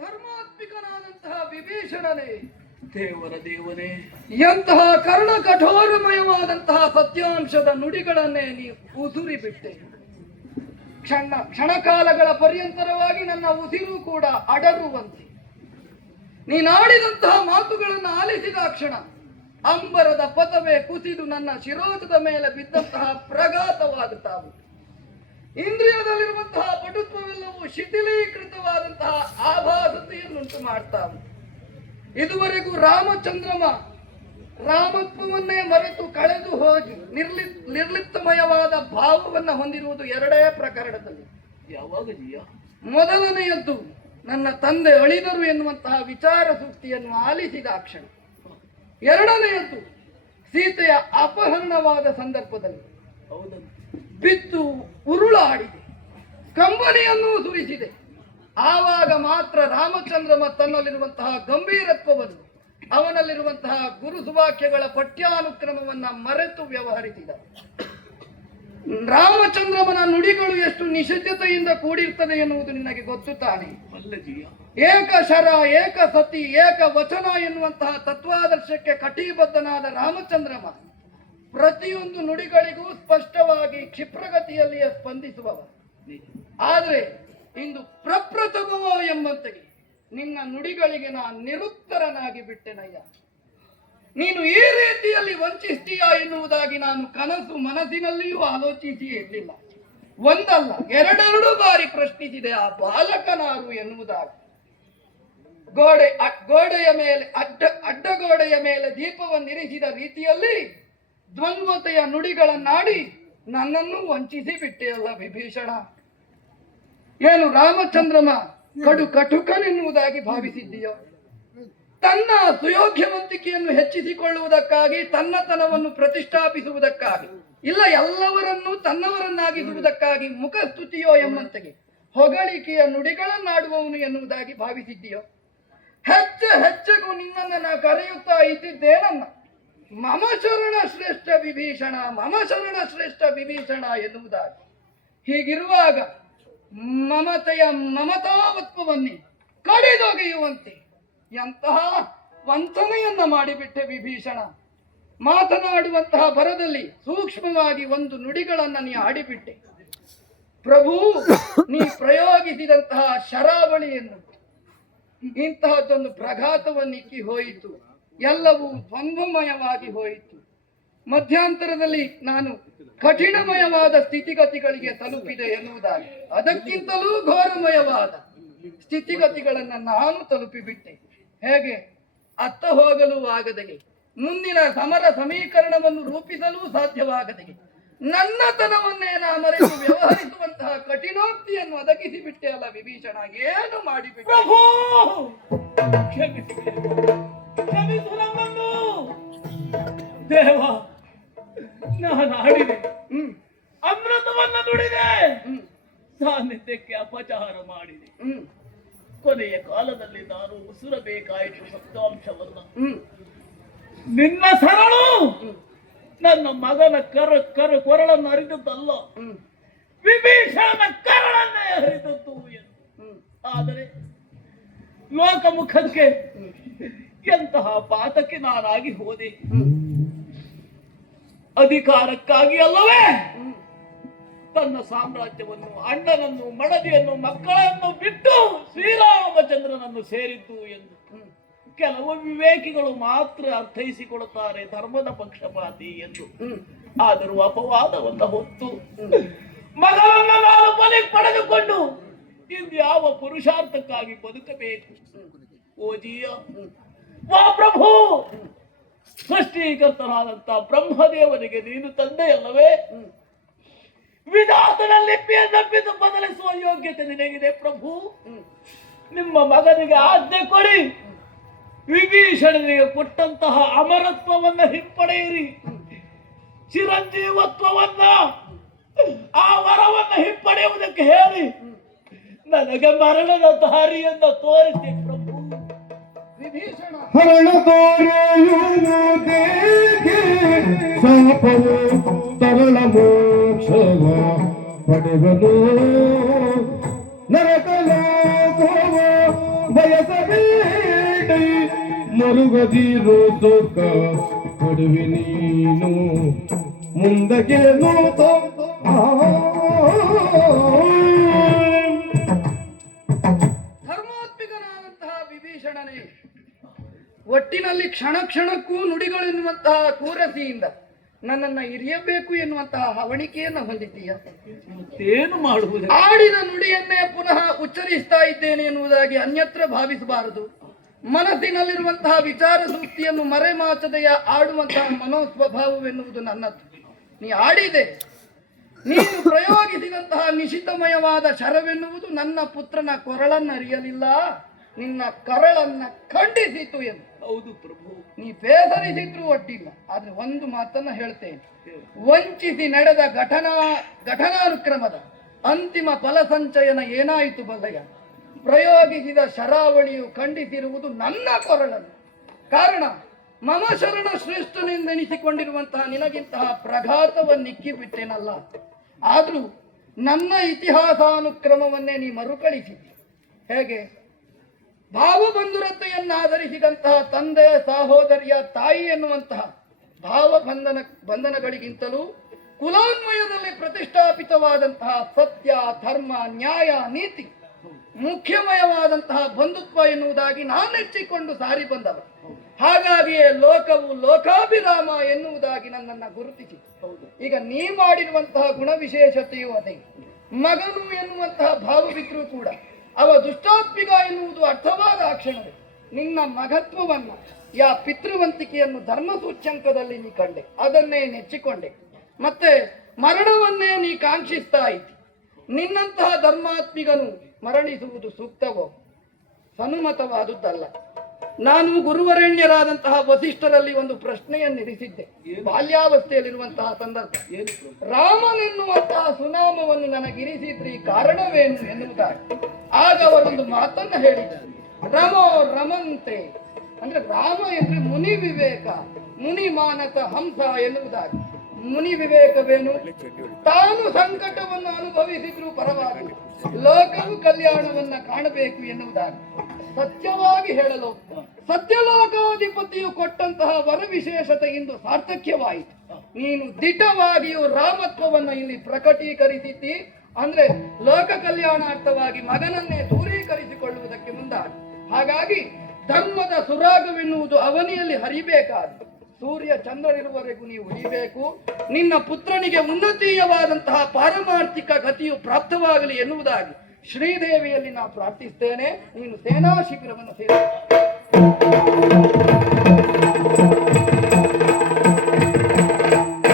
ಧರ್ಮಾತ್ಮಿಕನಾದಂತಹ ವಿಭೀಷಣನೇ, ದೇವರ ದೇವನೇ, ಎಂತಹ ಕರ್ಣ ಕಠೋರಮಯವಾದಂತಹ ಸತ್ಯಾಂಶದ ನುಡಿಗಳನ್ನೇ ನೀವು ಉಸುರಿ ಬಿಟ್ಟೆ. ಕ್ಷಣಕಾಲಗಳ ಪರ್ಯಂತರವಾಗಿ ನನ್ನ ಉಸಿರು ಕೂಡ ಅಡರುವಂತೆ ನೀನಾಡಿದಂತಹ ಮಾತುಗಳನ್ನು ಆಲಿಸಿದ ಕ್ಷಣ ಅಂಬರದ ಪಥವೇ ಕುಸಿದು ನನ್ನ ಶಿರೋಜದ ಮೇಲೆ ಬಿದ್ದಂತಹ ಪ್ರಘಾತವಾಗುತ್ತಾವು. ಇಂದ್ರಿಯದಲ್ಲಿರುವಂತಹ ಪಟುತ್ವವೆಲ್ಲವೂ ಶಿಥಿಲೀಕೃತವಾದಂತಹ ಆಭಾಸತೆಯನ್ನುಂಟು ಮಾಡ್ತಾವೆ. ಇದುವರೆಗೂ ರಾಮತ್ವವನ್ನೇ ಮರೆತು ಕಳೆದು ಹೋಗಿ ನಿರ್ಲಿಪ್ತಮಯವಾದ ಭಾವವನ್ನು ಹೊಂದಿರುವುದು ಎರಡೇ ಪ್ರಕರಣದಲ್ಲಿ. ಯಾವಾಗ ಜಿಯ? ಮೊದಲನೆಯದ್ದು ನನ್ನ ತಂದೆ ಅಳಿದರು ಎನ್ನುವಂತಹ ವಿಚಾರ ಸೂಕ್ತಿಯನ್ನು ಆಲಿಸಿದ ಕ್ಷಣ. ಎರಡನೆಯದ್ದು ಸೀತೆಯ ಅಪಹರಣವಾದ ಸಂದರ್ಭದಲ್ಲಿ ಬಿದ್ದು ಉರುಳಾಡಿದೆ, ಕಂಬನಿಯನ್ನೂ ಸುರಿಸಿದೆ. ಆವಾಗ ಮಾತ್ರ ರಾಮಚಂದ್ರಮ ತನ್ನಲ್ಲಿರುವಂತಹ ಗಂಭೀರತ್ವವನ್ನು, ಅವನಲ್ಲಿರುವಂತಹ ಗುರು ಸುವಾಕ್ಯಗಳ ಪಠ್ಯಾನುಕ್ರಮವನ್ನ ಮರೆತು ವ್ಯವಹರಿಸಿದ. ರಾಮಚಂದ್ರಮನ ನುಡಿಗಳು ಎಷ್ಟು ನಿಷಿದ್ಧತೆಯಿಂದ ಕೂಡಿರ್ತದೆ ಎನ್ನುವುದು ನಿನಗೆ ಗೊತ್ತು ತಾನೆ. ಏಕ ಶರ, ಏಕ ಸತಿ, ಏಕ ವಚನ ಎನ್ನುವಂತಹ ತತ್ವಾದರ್ಶಕ್ಕೆ ಕಟಿಬದ್ಧನಾದ ರಾಮಚಂದ್ರಮ ಪ್ರತಿಯೊಂದು ನುಡಿಗಳಿಗೂ ಸ್ಪಷ್ಟವಾಗಿ ಕ್ಷಿಪ್ರಗತಿಯಲ್ಲಿಯೇ ಸ್ಪಂದಿಸುವವ. ಆದರೆ ಇಂದು ಪ್ರಪ್ರಥಮವೋ ಎಂಬಂತೆಗೆ ನಿನ್ನ ನುಡಿಗಳಿಗೆ ನಾನು ನಿರುತ್ತರನಾಗಿ ಬಿಟ್ಟೆನಯ್ಯ. ನೀನು ಈ ರೀತಿಯಲ್ಲಿ ವಂಚಿಸ್ತೀಯಾ ಎನ್ನುವುದಾಗಿ ನಾನು ಕನಸು ಮನಸ್ಸಿನಲ್ಲಿಯೂ ಆಲೋಚಿಸಿ ಇರಲಿಲ್ಲ. ಒಂದಲ್ಲ ಎರಡೆರಡು ಬಾರಿ ಪ್ರಶ್ನಿಸಿದೆ ಆ ಬಾಲಕನಾರು ಎನ್ನುವುದಾಗಿ. ಗೋಡೆಯ ಮೇಲೆ ಅಡ್ಡಗೋಡೆಯ ಮೇಲೆ ದೀಪವನ್ನಿರಿಸಿದ ರೀತಿಯಲ್ಲಿ ದ್ವಂದ್ವತೆಯ ನುಡಿಗಳನ್ನಾಡಿ ನನ್ನನ್ನು ವಂಚಿಸಿ ಬಿಟ್ಟೆಯಲ್ಲ ವಿಭೀಷಣ. ಏನು ರಾಮಚಂದ್ರಮ ಕಟುಕನೆನ್ನುವುದಾಗಿ ಭಾವಿಸಿದ್ದೀಯೋ? ತನ್ನ ಸುಯೋಗ್ಯವಂತಿಕೆಯನ್ನು ಹೆಚ್ಚಿಸಿಕೊಳ್ಳುವುದಕ್ಕಾಗಿ, ತನ್ನತನವನ್ನು ಪ್ರತಿಷ್ಠಾಪಿಸುವುದಕ್ಕಾಗಿ, ಇಲ್ಲ ಎಲ್ಲವರನ್ನೂ ತನ್ನವರನ್ನಾಗಿಸುವುದಕ್ಕಾಗಿ ಮುಖಸ್ತುತಿಯೋ ಎಂಬಂತೆಗೆ ಹೊಗಳಿಕೆಯ ನುಡಿಗಳನ್ನಾಡುವವನು ಎನ್ನುವುದಾಗಿ ಭಾವಿಸಿದ್ದೀಯೋ? ಹೆಚ್ಚೆ ಹೆಚ್ಚೆಗೂ ನಿನ್ನನ್ನು ನಾ ಕರೆಯುತ್ತಾ ಇದ್ದಿದ್ದೇನನ್ನ ಮಮ ಶರಣ ಶ್ರೇಷ್ಠ ವಿಭೀಷಣ, ಮಮ ಶರಣ ಶ್ರೇಷ್ಠ ವಿಭೀಷಣ ಎನ್ನುವುದಾಗಿ. ಹೀಗಿರುವಾಗ ಮಮತೆಯ ಮಮತಾವತ್ವವನ್ನೇ ಕಡಿದೊಗೆಯುವಂತೆ ಎಂತಹ ವಂಚನೆಯನ್ನ ಮಾಡಿಬಿಟ್ಟೆ ವಿಭೀಷಣ. ಮಾತನಾಡುವಂತಹ ಭರದಲ್ಲಿ ಸೂಕ್ಷ್ಮವಾಗಿ ಒಂದು ನುಡಿಗಳನ್ನ ನೀ ಆಡಿಬಿಟ್ಟೆ. ಪ್ರಭು, ನೀ ಪ್ರಯೋಗಿಸಿದಂತಹ ಶರಾವಳಿಯನ್ನು ಇಂತಹದ್ದೊಂದು ಪ್ರಘಾತವನ್ನಿಕ್ಕಿ ಹೋಯಿತು. ಎಲ್ಲವೂ ದ್ವಂದ್ವಮಯವಾಗಿ ಹೋಯಿತು. ಮಧ್ಯಂತರದಲ್ಲಿ ನಾನು ಕಠಿಣಮಯವಾದ ಸ್ಥಿತಿಗತಿಗಳಿಗೆ ತಲುಪಿದೆ ಎನ್ನುವುದಾಗಿ, ಅದಕ್ಕಿಂತಲೂ ಘೋರಮಯವಾದ ಸ್ಥಿತಿಗತಿಗಳನ್ನು ನಾನು ತಲುಪಿಬಿಟ್ಟೆ. ಹೇಗೆ? ಅತ್ತ ಹೋಗಲು ಆಗದೆಗೆ, ಮುಂದಿನ ಸಮರ ಸಮೀಕರಣವನ್ನು ರೂಪಿಸಲು ಸಾಧ್ಯವಾಗದೆಗೆ, ನನ್ನತನವನ್ನೇ ನಾ ಮರೆತು ವ್ಯವಹರಿಸುವಂತಹ ಕಠಿಣೋಕ್ತಿಯನ್ನು ಒದಗಿಸಿ ಬಿಟ್ಟೆ ಅಲ್ಲ ವಿಭೀಷಣ. ಏನು ಮಾಡಿಬಿಟ್ಟೆ? ಕ್ಷಮಿಸು ನಮ್ಮನ್ನು ದೇವ. ನಾನು ಆಡಿದೆ, ಅಮೃತವನ್ನ ನುಡಿದೆ, ಸಾನ್ನಿಧ್ಯಕ್ಕೆ ಅಪಚಾರ ಮಾಡಿದೆ. ಕೊನೆಯ ಕಾಲದಲ್ಲಿ ನಾನು ಉಸಿರಬೇಕಾಯಿತು ಸಪ್ತಾಂಶವನ್ನ. ನಿನ್ನ ಸರಳು ನನ್ನ ಮಗನ ಕೊರಳನ್ನು ಹರಿದದ್ದಲ್ಲ, ವಿಭೀಷಣನ ಕರಳನ್ನೇ ಹರಿದದ್ದು ಎಂದು. ಆದರೆ ಲೋಕಮುಖಕ್ಕೆ ಎಂತಹ ಪಾತಕ್ಕೆ ನಾನಾಗಿ ಹೋದೆ. ಅಧಿಕಾರಕ್ಕಾಗಿ ಅಲ್ಲವೇ ತನ್ನ ಸಾಮ್ರಾಜ್ಯವನ್ನು, ಅಣ್ಣನನ್ನು, ಮಡದಿಯನ್ನು, ಮಕ್ಕಳನ್ನು ಬಿಟ್ಟು ಶ್ರೀರಾಮಚಂದ್ರನನ್ನು ಸೇರಿದ್ದು ಎಂದು ಕೆಲವು ವಿವೇಕಿಗಳು ಮಾತ್ರ ಅರ್ಥೈಸಿಕೊಳ್ಳುತ್ತಾರೆ ಧರ್ಮದ ಪಕ್ಷಪಾತಿ ಎಂದು. ಆದರೂ ಅಪವಾದವನ್ನ ಹೊತ್ತು ಮಗನನ್ನು ನಾನು ಬಲಿ ಪಡೆದುಕೊಂಡು ಇಂದ್ಯಾವ ಪುರುಷಾರ್ಥಕ್ಕಾಗಿ ಬದುಕಬೇಕು? ಓಜಿಯ ವಾ ಪ್ರಭು, ಸೃಷ್ಟಿಕರ್ತನಾದಂತ ಬ್ರಹ್ಮದೇವನಿಗೆ ನೀನು ತಂದೆಯಲ್ಲವೇ? ವಿಧಾತನ ಲಿಪಿಯನ್ನಪ್ಪಿದ್ದು ಬದಲಿಸುವ ಯೋಗ್ಯತೆ ನಿನಗಿದೆ ಪ್ರಭು. ನಿಮ್ಮ ಮಗನಿಗೆ ಆಜ್ಞೆ ಕೊಡಿ, ವಿಭೀಷಣನಿಗೆ ಕೊಟ್ಟಂತಹ ಅಮರತ್ವವನ್ನ ಹಿಂಪಡೆಯಿರಿ, ಚಿರಂಜೀವತ್ವವನ್ನ, ಆ ವರವನ್ನ ಹಿಂಪಡೆಯುವುದಕ್ಕೆ ಹೇಳಿ ನನಗೆ ಮರಣದ ದಾರಿಯನ್ನ ತೋರಿಸಿ ಪ್ರಭು. ವಿಭೀಷಣ ಹರಣ ತೋರೆಯುವುದೇಕೆ ಶಾಪವು ತರಳ ಮೋಕ್ಷವ ಪಡೆವನು ನರಕಲೋಕವ ಬಯಸಬೇಡಿ ಮರುಗದಿರು ಸುಖ ಕೊಡುವೆ ನೀನು ಮುಂದಕ್ಕೆ ನೋತ ಧರ್ಮಾತ್ಮಿಕನಾದಂತಹ ವಿಭೀಷಣನೇ ಒಟ್ಟಿನಲ್ಲಿ ಕ್ಷಣ ಕ್ಷಣಕ್ಕೂ ನುಡಿಗಳೆನ್ನುವಂತಹ ಕೂರಸಿಯಿಂದ ನನ್ನನ್ನ ಇರಿಯಬೇಕು ಎನ್ನುವಂತಹ ಹವಣಿಕೆಯನ್ನು ಹೊಂದಿದ್ದೀಯ. ಏನು ಮಾಡುವುದು? ಆಡಿದ ನುಡಿಯನ್ನೇ ಪುನಃ ಉಚ್ಚರಿಸ್ತಾ ಇದ್ದೇನೆ ಎನ್ನುವುದಾಗಿ ಅನ್ಯತ್ರ ಭಾವಿಸಬಾರದು. ಮನಸ್ಸಿನಲ್ಲಿರುವಂತಹ ವಿಚಾರ ಸೂಕ್ತಿಯನ್ನು ಮರೆಮಾಚದೆಯ ಆಡುವಂತಹ ಮನೋಸ್ವಭಾವವೆನ್ನುವುದು ನನ್ನದು. ನೀ ಆಡಿದೆ, ನೀನು ಪ್ರಯೋಗಿಸಿದಂತಹ ನಿಶಿತಮಯವಾದ ಶರವೆನ್ನುವುದು ನನ್ನ ಪುತ್ರನ ಕೊರಳನ್ನರಿಯಲಿಲ್ಲ, ನಿನ್ನ ಕರಳನ್ನ ಖಂಡಿಸಿತು ಎಂದು. ಹೌದು ಪ್ರಭು, ನೀ ಬೇಸರಿಸಿದ್ರು ಒಟ್ಟಿಲ್ಲ. ಆದ್ರೆ ಒಂದು ಮಾತನ್ನ ಹೇಳ್ತೇನೆ, ವಂಚಿಸಿ ನಡೆದ ಘಟನಾನುಕ್ರಮದ ಅಂತಿಮ ಫಲಸಂಚಯನ ಏನಾಯಿತು ಬಲ್ಲಯ್ಯ? ಪ್ರಯೋಗಿಸಿದ ಶರಾವಳಿಯು ಖಂಡಿಸಿರುವುದು ನನ್ನ ಕೊರಳನ್ನು. ಕಾರಣ ಮಮ ಶರಣ ಶ್ರೇಷ್ಠನೆಂದೆನಿಸಿಕೊಂಡಿರುವಂತಹ ನಿನಗಿಂತಹ ಪ್ರಘಾತವನ್ನಿಕ್ಕಿ ಬಿಟ್ಟೇನಲ್ಲ. ಆದ್ರೂ ನನ್ನ ಇತಿಹಾಸಾನುಕ್ರಮವನ್ನೇ ನೀ ಮರುಕಳಿಸಿದ್ದಿ. ಹೇಗೆ? ಭಾವಬಂಧುರತೆಯನ್ನಾಧರಿಸಿದಂತಹ ತಂದೆ, ಸಹೋದರಿಯ, ತಾಯಿ ಎನ್ನುವಂತಹ ಬಂಧನಗಳಿಗಿಂತಲೂ ಕುಲಾನ್ವಯದಲ್ಲಿ ಪ್ರತಿಷ್ಠಾಪಿತವಾದಂತಹ ಸತ್ಯ, ಧರ್ಮ, ನ್ಯಾಯ, ನೀತಿ ಮುಖ್ಯಮಯವಾದಂತಹ ಬಂಧುತ್ವ ಎನ್ನುವುದಾಗಿ ನಾನೆಚ್ಚಿಕೊಂಡು ಸಾರಿ ಬಂದವ. ಹಾಗಾಗಿಯೇ ಲೋಕವು ಲೋಕಾಭಿರಾಮ ಎನ್ನುವುದಾಗಿ ನನ್ನನ್ನು ಗುರುತಿಸಿ. ಈಗ ನೀ ಮಾಡಿರುವಂತಹ ಗುಣವಿಶೇಷತೆಯು ಅದೇ. ಮಗನು ಎನ್ನುವಂತಹ ಭಾವವಿದ್ರೂ ಕೂಡ ಅವ ದುಷ್ಟಾತ್ಮಿಕ ಎನ್ನುವುದು ಅರ್ಥವಾದ ಆ ಕ್ಷಣವೇ ನಿನ್ನ ಮಗತ್ವವನ್ನ, ಪಿತೃವಂತಿಕೆಯನ್ನು ಧರ್ಮ ಸೂಚ್ಯಂಕದಲ್ಲಿ ನೀ ಕಂಡೆ, ಅದನ್ನೇ ನೆಚ್ಚಿಕೊಂಡೆ. ಮತ್ತೆ ಮರಣವನ್ನೇ ನೀ ಕಾಂಕ್ಷಿಸ್ತಾ ಇದ್ದಿ. ನಿನ್ನಂತಹ ಧರ್ಮಾತ್ಮಿಗನು ಮರಣಿಸುವುದು ಸೂಕ್ತವೋ? ಸನುಮತವಾದುದಲ್ಲ. ನಾನು ಗುರುವರೆಣ್ಯರಾದಂತಹ ವಸಿಷ್ಠರಲ್ಲಿ ಒಂದು ಪ್ರಶ್ನೆಯನ್ನಿರಿಸಿದ್ದೆ. ಬಾಲ್ಯಾವಸ್ಥೆಯಲ್ಲಿರುವಂತಹ ಸಂದರ್ಭ, ರಾಮನೆನ್ನುವಂತಹ ಸುನಾಮವನ್ನು ನನಗಿರಿಸಿದ್ರಿ, ಕಾರಣವೇನು ಎನ್ನುವುದಾಗಿ. ಆಗ ಅವರೊಂದು ಮಾತನ್ನ ಹೇಳಿದರು, ರಮೋ ರಮಂತೆ, ಅಂದ್ರೆ ರಾಮ ಎಂದ್ರೆ ಮುನಿ ವಿವೇಕ, ಮುನಿ ಮಾನಸ ಹಂಸ ಎನ್ನುವುದಾಗಿ. ಮುನಿ ವಿವೇಕವೇನು? ತಾನು ಸಂಕಟವನ್ನು ಅನುಭವಿಸಿದ್ರೂ ಪರವಾಗಿಲ್ಲ, ಲೋಕವು ಕಲ್ಯಾಣವನ್ನ ಕಾಣಬೇಕು ಎನ್ನುವುದಾಗಿ. ಸತ್ಯವಾಗಿ ಹೇಳಲು ಸತ್ಯಲೋಕಾಧಿಪತಿಯು ಕೊಟ್ಟಂತಹ ವರ ವಿಶೇಷತೆ ಇಂದು ಸಾರ್ಥಕ್ಯವಾಯಿತು. ನೀನು ದಿಟವಾಗಿಯೂ ರಾಮತ್ವವನ್ನು ಇಲ್ಲಿ ಪ್ರಕಟೀಕರಿಸಿದ್ದಿ. ಅಂದ್ರೆ ಲೋಕ ಕಲ್ಯಾಣಾರ್ಥವಾಗಿ ಮಗನನ್ನೇ ದೂರೀಕರಿಸಿಕೊಳ್ಳುವುದಕ್ಕೆ ಮುಂದಾದ. ಹಾಗಾಗಿ ಧರ್ಮದ ಸುರಾಗವೆನ್ನುವುದು ಅವನಿಯಲ್ಲಿ ಹರಿಬೇಕಾದ. ಸೂರ್ಯ ಚಂದ್ರರಿರುವವರೆಗೂ ನೀವು ಉಳಿಬೇಕು. ನಿನ್ನ ಪುತ್ರನಿಗೆ ಉನ್ನತೀಯವಾದಂತಹ ಪಾರಮಾರ್ಥಿಕ ಗತಿಯು ಪ್ರಾಪ್ತವಾಗಲಿ ಎನ್ನುವುದಾಗಿ ಶ್ರೀದೇವಿಯಲ್ಲಿ ನಾ ಪ್ರಾರ್ಥಿಸ್ತೇನೆ. ನೀನು ಸೇನಾ ಶಿಬಿರವನ್ನು ಸೇರಿ